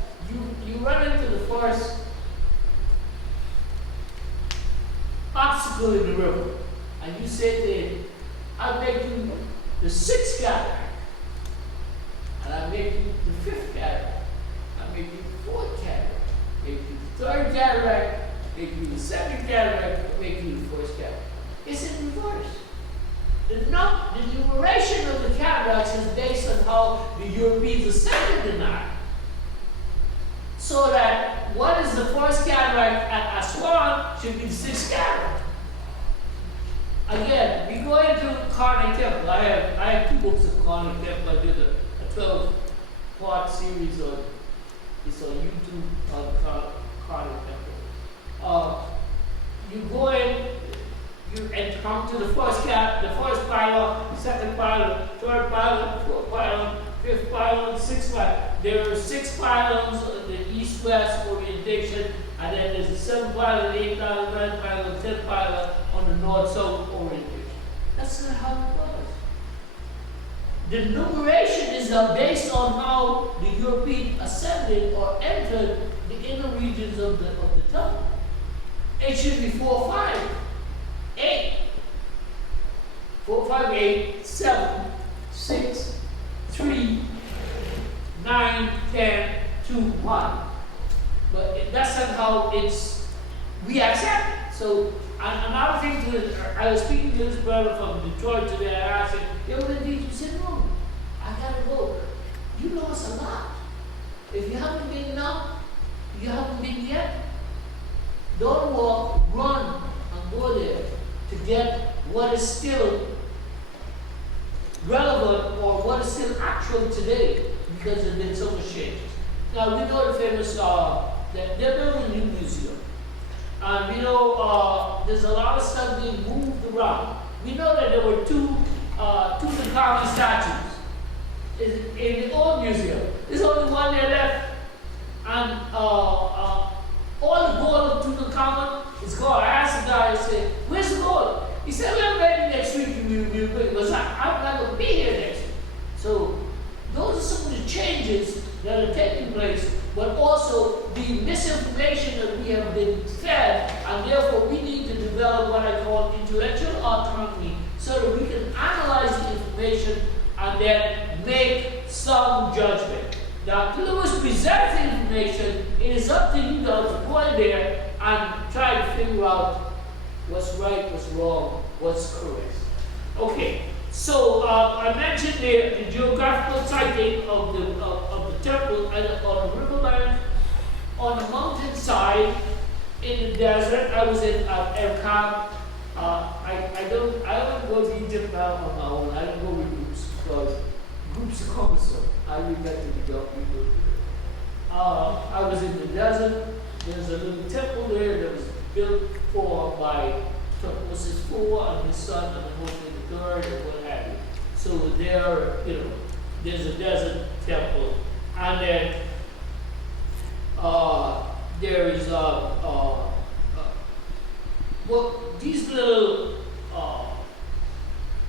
you run into the first obstacle in the river, and you say to him, I'll make you the 6th cataract, and I'll make you the 5th cataract, I'll make you the 4th cataract, make you the 3rd cataract, make you the 2nd cataract, make you the 1st cataract. It's in reverse. The numeration of the cataracts is based on how the Europeans ascended the Nile. So that what is the first cataract at Aswan should be the 6th cataract. Again, we go into Karnak Temple. I have 2 books of Karnak Temple. I did a 12-part series on it's on YouTube on Karnak Temple. You go in, you encounter the first pylon, 2nd pylon, 3rd pylon, 4th pylon, 5th pylon, 6th pylon. There are 6 pylons in the east-west orientation, and then there's a 7th pylon, 8th pylon, 9th pylon, 10th pylon on the north-south orientation. That's not how it was. The numeration is based on how the European ascended or entered the inner regions of the temple. It should be 4, 5, 8. 4, 5, 8, 7, 6, 3, 9, 10, 2, 1. But that's not how we accept it. So another thing to it, I was speaking to this brother from Detroit today, and I asked him, what did you said, no, I gotta go. You lost a lot. If you haven't been now, you haven't been yet. Don't walk, run, and go there to get what is still relevant or what is still actual today, because there's been so much change. Now, we know the famous, they're building a new museum. And we know there's a lot of stuff being moved around. We know that there were 2 Tutankhamun statues in the old museum. There's only one there left. And all the gold of Tutankhamun is gone. I asked the guy, I said, where's the gold? He said, we're ready next week. We'll bring it. But I'm not going to be here next week. So those are some of the changes that are taking place, but also the misinformation that we have been fed, and therefore we need to develop what I call intellectual autonomy so that we can analyze the information and then make some judgment. Dr. Lewis presents the information. It is up to you now to go in there and try to figure out what's right, what's wrong, what's correct. Okay, so I mentioned the geographical siting of the temple on the riverbank, on the mountainside, in the desert. I was in Erkam. I don't go to Egypt now on my own. I don't go with groups because groups are cumbersome. I leave that to the young people. I was in the desert. There's a little temple there that was built by Tutmosis IV and his son and hopefully the third and what have you. So there, there's a desert temple, and then there is these little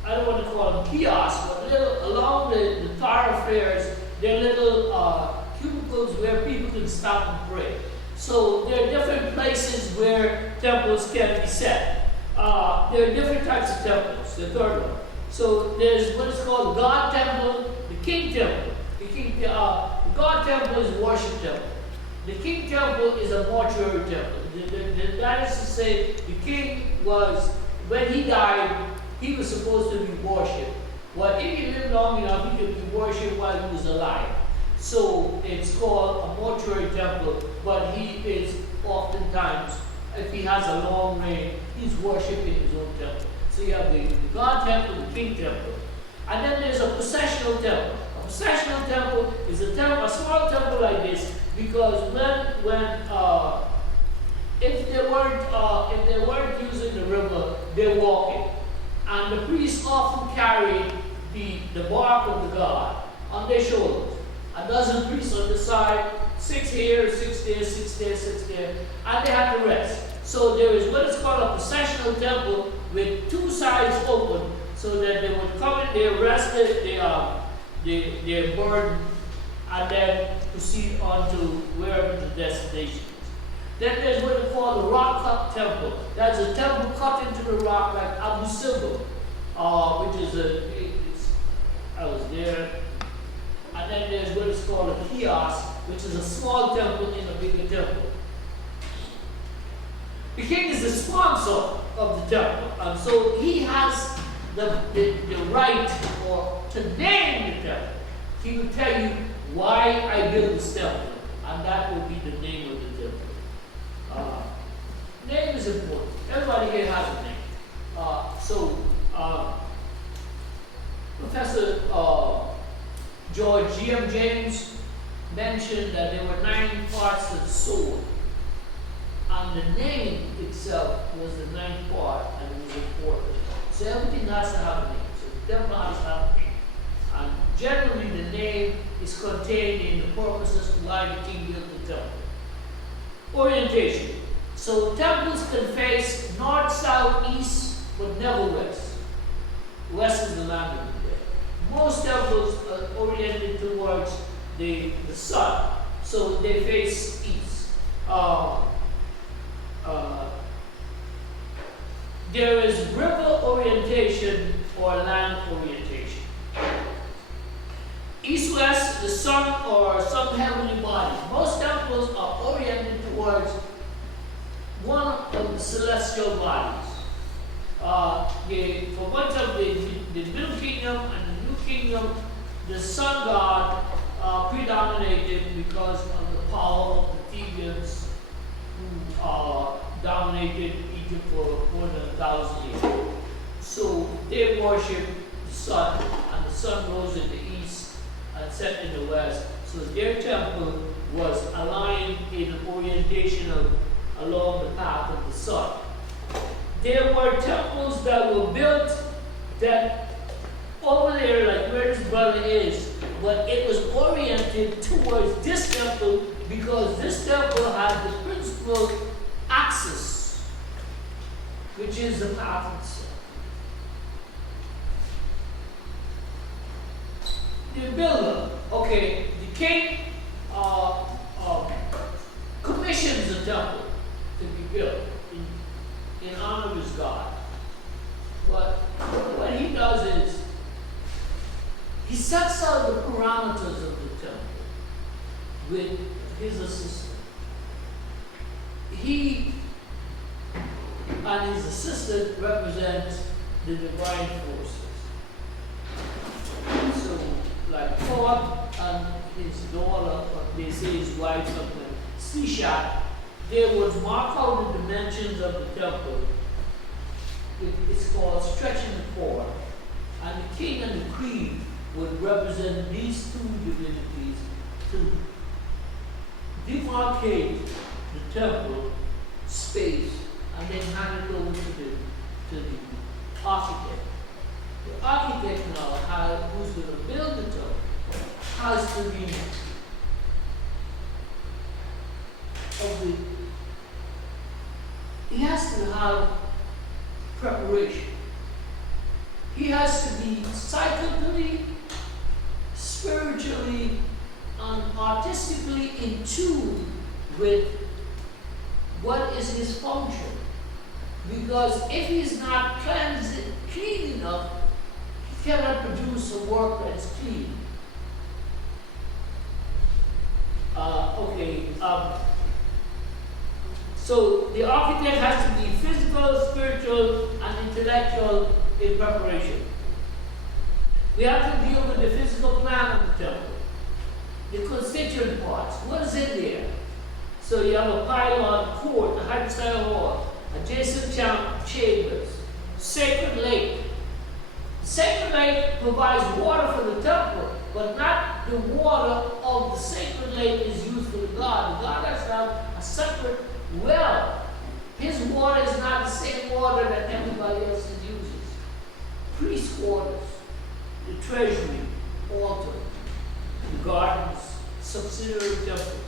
I don't want to call them kiosks, but little along the thoroughfares, they're little cubicles where people can stop and pray. So there are different places where temples can be set. There are different types of temples, the third one. So there's what is called the God Temple, the King Temple. The God Temple is a worship temple. The King Temple is a mortuary temple. That is to say, the king was, when he died, he was supposed to be worshipped. Well, if he lived long enough, he could be worshipped while he was alive. So it's called a mortuary temple, but he is oftentimes if he has a long reign, he's worshiping his own temple. So you have the God temple, the king temple. And then there's a processional temple. A processional temple is a small temple like this, because if they weren't using the river, they're walking. And the priests often carried the bark of the god on their shoulders. A dozen priests on the side, 6 here, 6 there, 6 there, 6 there, and they had to rest. So there is what is called a processional temple with 2 sides open, so that they would come in there, rest their burden, and then proceed on to wherever the destination is. Then there's what they call the rock cut temple. That's a temple cut into the rock like Abu Simbel, which is I was there. And then there's what is called a kiosk, which is a small temple in a bigger temple. The king is the sponsor of the temple, and so he has the right to name the temple. He will tell you why I built this temple, and that will be the name of the temple. Name is important. Everybody here has a name. Professor George G.M. James mentioned that there were 9 parts of the sword, and the name itself was the 9th part, and it was important. So everything has to have a name. So the temple has to have a name. And generally the name is contained in the purposes why the king built the temple. Orientation. So temples can face north, south, east, but never west. West is the land of the dead. Most temples are oriented towards the sun, so they face east. There is river orientation or land orientation. East-west, the sun or some heavenly bodies. Most temples are oriented towards one of the celestial bodies. For one temple, the Middle Kingdom and the New Kingdom, the sun god predominated because of the power of the Thebans who dominated Egypt for more than 1,000 years. So they worshiped the sun, and the sun rose in the east and set in the west. So their temple was aligned in orientation along the path of the sun. There were temples that were built that over there, like where this brother is, but it was oriented towards this temple because this temple had the principal axis, which is the path of the sun. The builder, okay, the king commissions the temple to be built in honor of his God. But what he does is he sets out the parameters of the temple with his assistant. He and his assistant represent the divine forces. So, like Ford and his daughter, or they say his wife, something, Sisha, they would mark out the dimensions of the temple. It's called stretching the cord. And the king and the queen would represent these 2 divinities to demarcate the temple space and then hand it over to the architect. The architect now, who's going to build the temple, has to be he has to have preparation. He has to be psychically, spiritually, and artistically in tune with what is his function. Because if he's not clean enough, he cannot produce a work that's clean. So the architect has to be physical, spiritual, and intellectual in preparation. We have to deal with the physical plan of the temple, the constituent parts. What is in there? So you have a pylon, court, a hypostyle hall, adjacent chambers, sacred lake. The sacred lake provides water for the temple, but not the water of the sacred lake is used for the God. The God has to have a separate well. His water is not the same water that everybody else uses. Priest quarters, the treasury, altar, the gardens, subsidiary temple,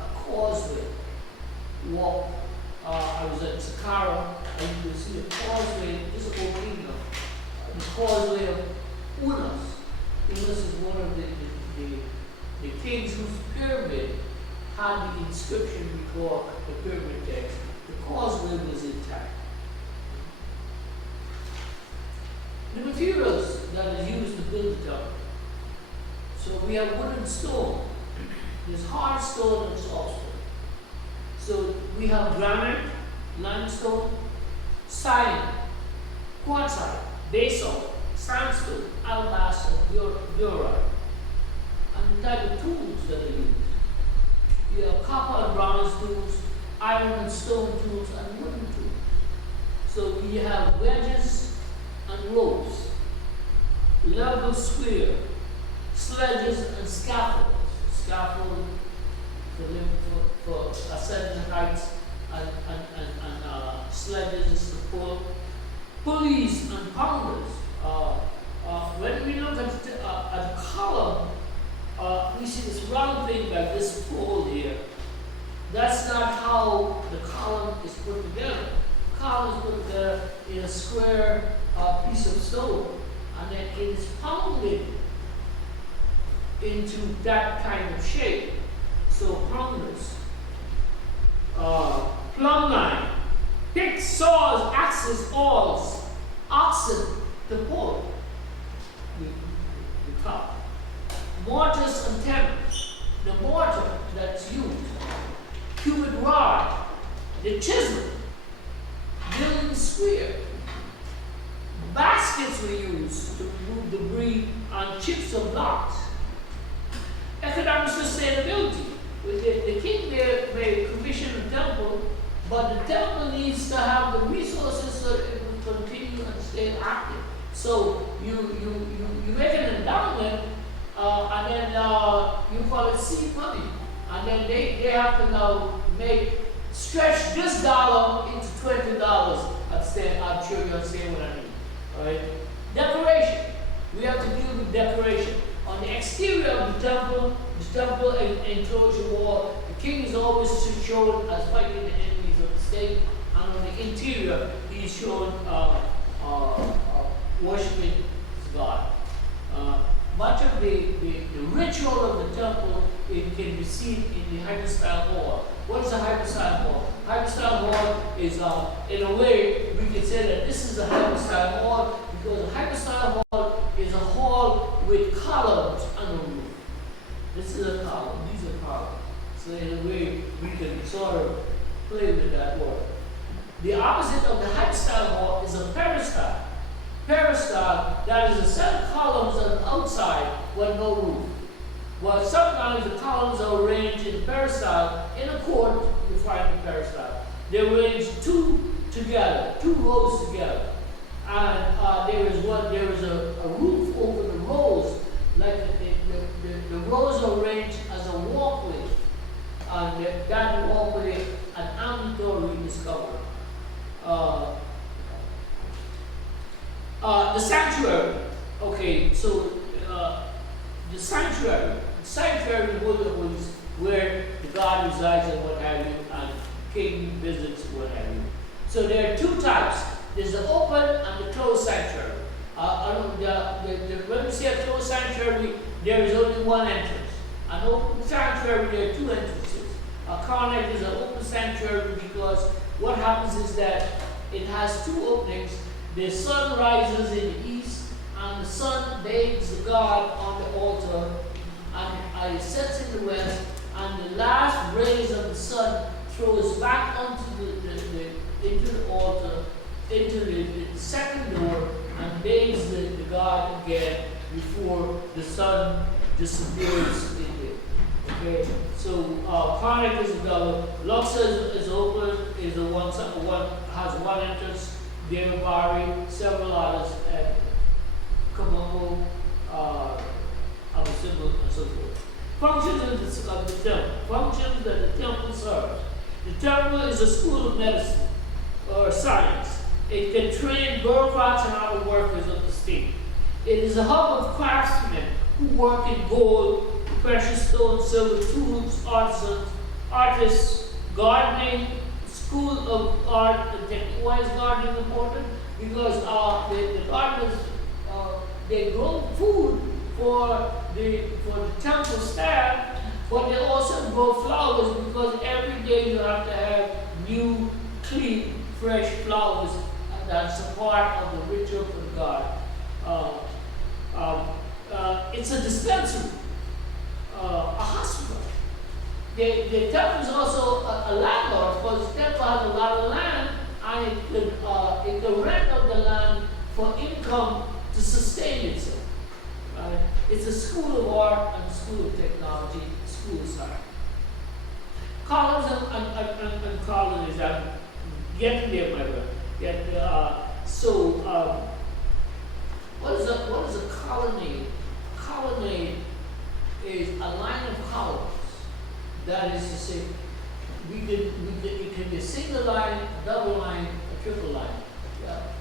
a causeway, walk. I was at Saqqara, and you can see the causeway, this is Old Kingdom, the causeway of Unas. Unas is one of the kings whose pyramid had the inscription before the pyramid text. The causeway was intact. The materials that is used to build the temple. So we have wood and stone. There's hard stone and soft stone. So we have granite, limestone, cyan, quartzite, basalt, sandstone, alabaster, diorite, and the type of tools that are used. You have copper and bronze tools, iron and stone tools, and wooden tools. So we have wedges and ropes, level square, sledges and scaffolds. Scaffold for ascending heights, and sledges to pull, pulleys and pounders. When we look at a column, we see this round thing like this pole here. That's not how the column is put together. The column is put together in a square piece of stone, and then it is pounded into that kind of shape. So pounders, plumb line, picks, saws, axes, awls, oxen to pull the cup. Mortars and tenons, the mortar that's used, cubic rod, the chisel, building square. Baskets were used to remove debris on chips of blocks. Economic sustainability. The king may commission a temple, but the temple needs to have the resources so that it will continue and stay active. So you make an endowment, and then you call it seed money, and then they have to now stretch this dollar into $20. I'm sure you understand what I mean. All right? Decoration. We have to deal with decoration. On the exterior of the temple enclosure wall, the king is always shown as fighting the enemies of the state, and on the interior, he is shown worshiping his God. Much of the ritual of the temple can be seen in the hypostyle hall. What is a hypostyle hall? Hypostyle hall is, in a way, we can say that this is a hypostyle hall because a hypostyle hall is a hall with columns on the roof. This is a column, these are columns. So in a way, we can sort of play with that word. The opposite of the hypostyle hall is a peristyle. Peristyle, that is a set of columns on the outside with no roof. Well, sometimes the columns are arranged in peristyle. In a court, you find the peristyle. They're arranged two rows together. And there is a roof over the rows, like the rows are arranged as a walkway. And that walkway, an ambulatory is covered. The sanctuary. Okay, so the sanctuary is where the God resides and what have you, and king visits, what have you. So there are two types. There's the open and the closed sanctuary. When we say a closed sanctuary, there is only one entrance. An open sanctuary, there are two entrances. A Karnak is an open sanctuary because what happens is that it has two openings. The sun rises in the east, and the sun bathes the God on the altar, and it sets in the west, and the last rays of the sun throws back onto into the altar, into the second door, and bathes the God again before the sun disappears in Okay, so, Chronic is a double, Luxa is open, is a has one entrance, Devari, several others, and Kamamo, Abusibu, and so forth. Functions of the temple. Functions that the temple serves. The temple is a school of medicine or science. It can train bureaucrats and other workers of the state. It is a hub of craftsmen who work in gold, precious stones, silver, tools, artists, gardening, school of art and technique. Why is gardening important? Because the gardeners they grow food for the temple staff, but they also grow flowers because every day you have to have new, clean, fresh flowers, and that's a part of the ritual for God. It's a dispensary, a hospital. The temple is also a landlord because the temple has a lot of land, and it can rent out the land for income to sustain itself. Right? It's a school of art and a school of technology, school of science. Colonies and colonies, I'm getting there, my brother. What is a colony? Colony is a line of columns. That is to say, it can be a single line, a double line, a triple line.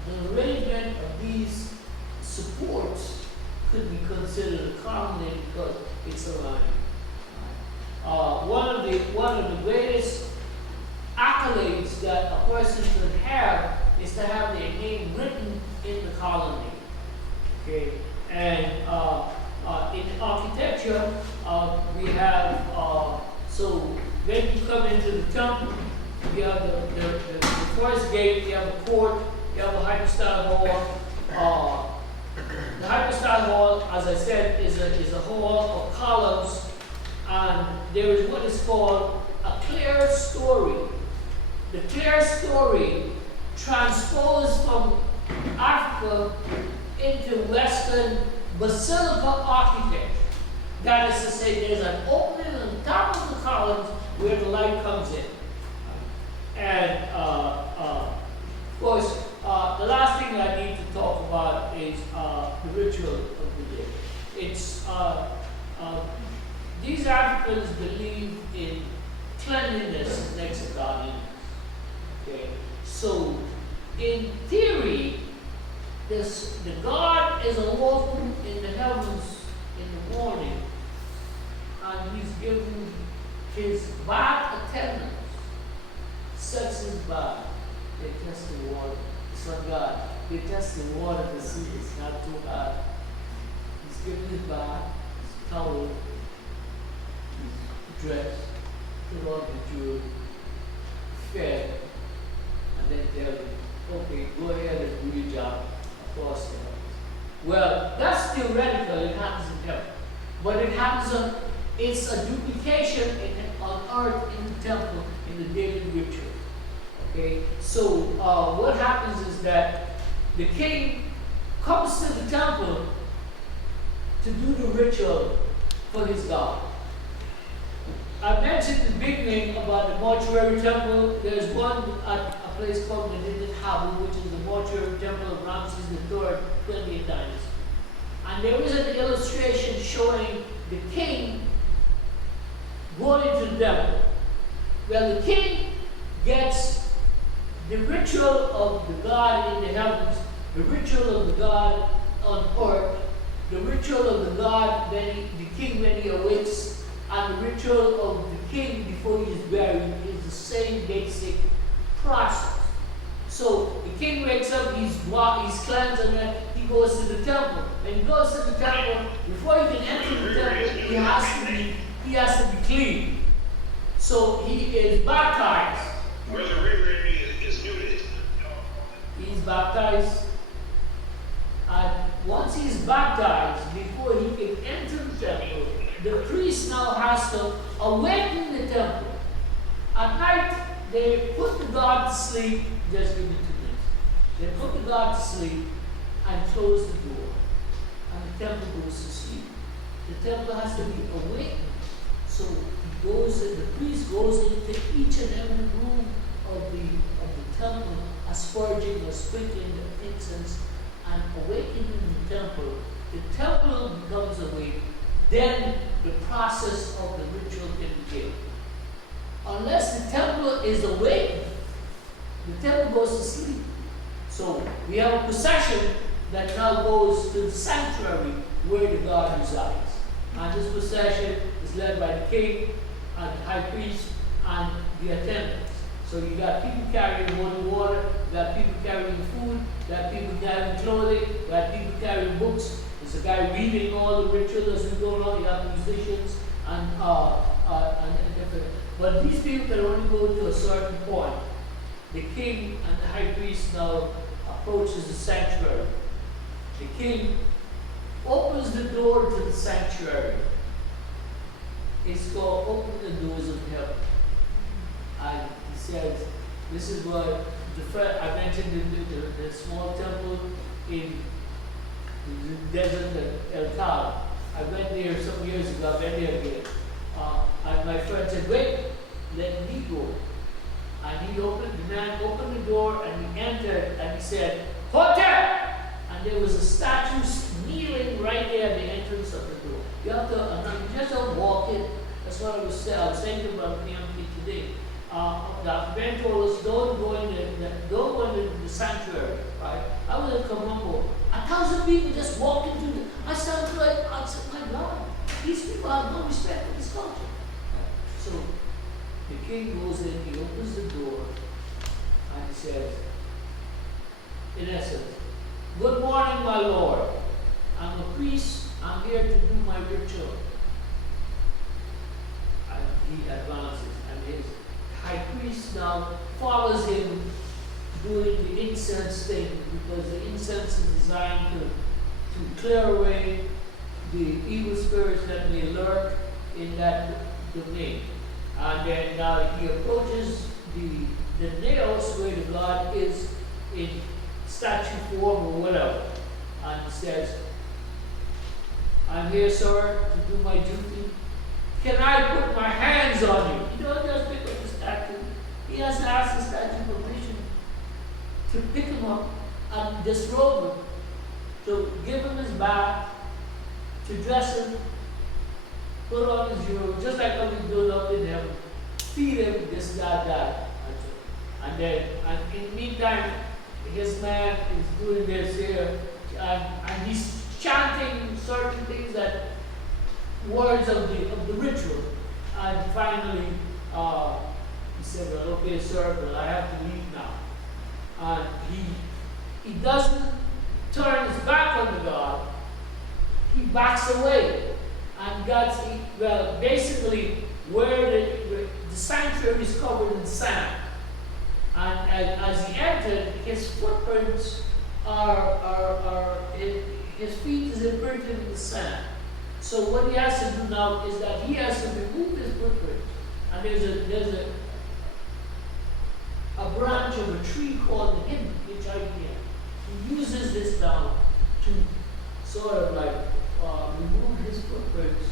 The arrangement of these supports could be considered a colony because it's a line. One of the greatest accolades that a person could have is to have their name written in the colony. Okay, and in architecture, we have so when you come into the temple, you have the first gate, you have a court, you have a hypostyle hall. The hypostyle hall, as I said, is a hall of columns, and there is what is called a clear story. The clear story transposed from Africa into Western basilica architecture. That is to say, there's an opening on top of the columns where the light comes in. And of course, the last thing I need to talk about is the ritual of the day. It's these Africans believe in cleanliness next to godliness. Okay, so in theory, the God is awoken in the heavens in the morning, and he's given his bath attendants, sets his bath. They test the water. Son God, they test the water to see it's not too hot. He's given his bath, his towel, his dress, put on the jewelry, fed, and then tell him, okay, go ahead and do your job. Of course, well, that's theoretical, it happens in heaven. But it happens it's a duplication on earth in the temple in the daily ritual. Okay, so what happens is that the king comes to the temple to do the ritual for his God. I mentioned in the beginning about the mortuary temple. There's one at a place called the Habu, which is the mortuary temple of Ramses III, 20th dynasty. And there is an illustration showing the king going into the temple. Well, the king gets the ritual of the God in the heavens, the ritual of the God on earth, the ritual of the God the king when he awakes, and the ritual of the king before he is buried is the same basic process. So the king wakes up, he's cleansed, and then he goes to the temple. When he goes to the temple, before he can enter the temple, he has to be clean. So he is baptized. Where the river is nuded. He's baptized, and once he's baptized, before he can enter the temple, the priest now has to awaken the temple. At night, they put the God to sleep. Just give me 2 minutes. They put the God to sleep and close the door, and the temple goes to sleep. The temple has to be awakened so So he goes in, the priest goes into each and every room of the temple, asperging or sprinkling the incense and awakening the temple. The temple becomes awake, then the process of the ritual can begin. Unless the temple is awake, the temple goes to sleep. So we have a procession that now goes to the sanctuary where the God resides. And this procession is led by the king and the high priest and the attendants. So you got people carrying holy water, you got people carrying food, you got people carrying clothing, you got people carrying books. There's a guy reading all the rituals as we go along. You have musicians and different. But these people can only go to a certain point. The king and the high priest now approaches the sanctuary. The king opens the door to the sanctuary. It's called Open the Doors of Heaven. And he says, this is what I mentioned the small temple in the desert of El Tal. I went there some years ago, I went there again. And my friend said, wait, let me go. And the man opened the door and he entered and he said, Hotel! And there was a statue kneeling right there at the entrance of the door. You have to, you just don't walk in. That's what I was saying about PMP today. The man told us, don't go in the sanctuary, right? I was in Colombo. 1,000 people just walked into the, I said, my God, these people have no respect for this culture. So the king goes in, he opens the door, and he says, in essence, good morning, my Lord. I'm a priest, I'm here to do my ritual. And he advances, and his high priest now follows him doing the incense thing, because the incense is designed to clear away the evil spirits that may lurk in that domain. And then now he approaches the nails where the God is in statue form or whatever. And he says, I'm here, sir, to do my duty. Can I put my hands on you? You don't just pick up the statue. He has to ask the statue permission to pick him up and disrobe him, to give him his bath, to dress him, put on his robe, just like how we do it up in heaven, feed him this, that. And then, and in the meantime, his man is doing this here, and he's chanting certain things that, words of the ritual. And finally, he said, well, okay, sir, but I have to leave now. And he doesn't turn his back on the God, he backs away. And basically, where the sanctuary is covered in sand. And as he entered, his footprints his feet is imprinted in the sand. So what he has to do now is that he has to remove his footprints. And there's a branch of a tree called the hidden, H-I-D-N. He uses this now to sort of like remove his footprints,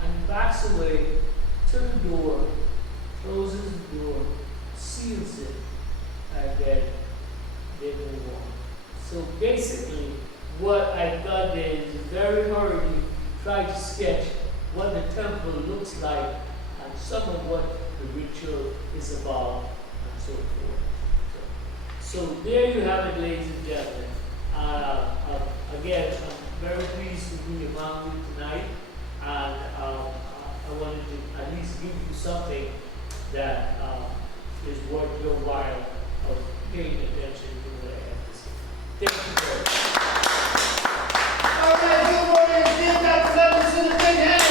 and he backs away to the door, closes the door, seals it, and then they move on. So basically, what I've done there is very hurriedly try to sketch what the temple looks like and some of what the ritual is about and so forth. So there you have it, ladies and gentlemen. Again, I'm very pleased to be among you tonight, and I wanted to at least give you something that is worth your while of paying attention to what I have to say. Thank you very much. All right, good morning. Give Dr. Levinson a big hand.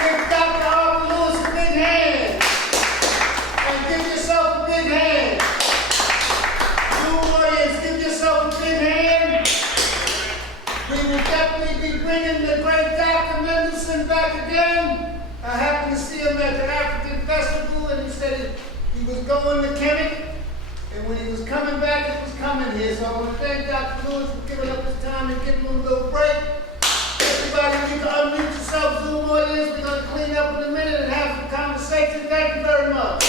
Give Dr. Harper Lewis a big hand. And give yourself a big hand. You warriors, give yourself a big hand. We will definitely be bringing the great Dr. Mendelsohn back again. I happened to see him at the African Festival, and he said he was going to Kemet. And when he was coming back, it was coming here. So I want to thank Dr. Lewis for giving up his time and giving him a little break. Everybody, you can unmute yourself, Zoom audience. We're going to clean thank you very much.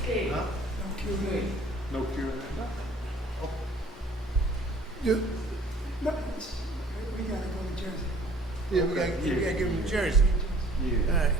Okay. Huh? No Q&A. No Q&A. You- no, we gotta go to Jersey. Yeah, we gotta give him Jersey. Yeah. All right.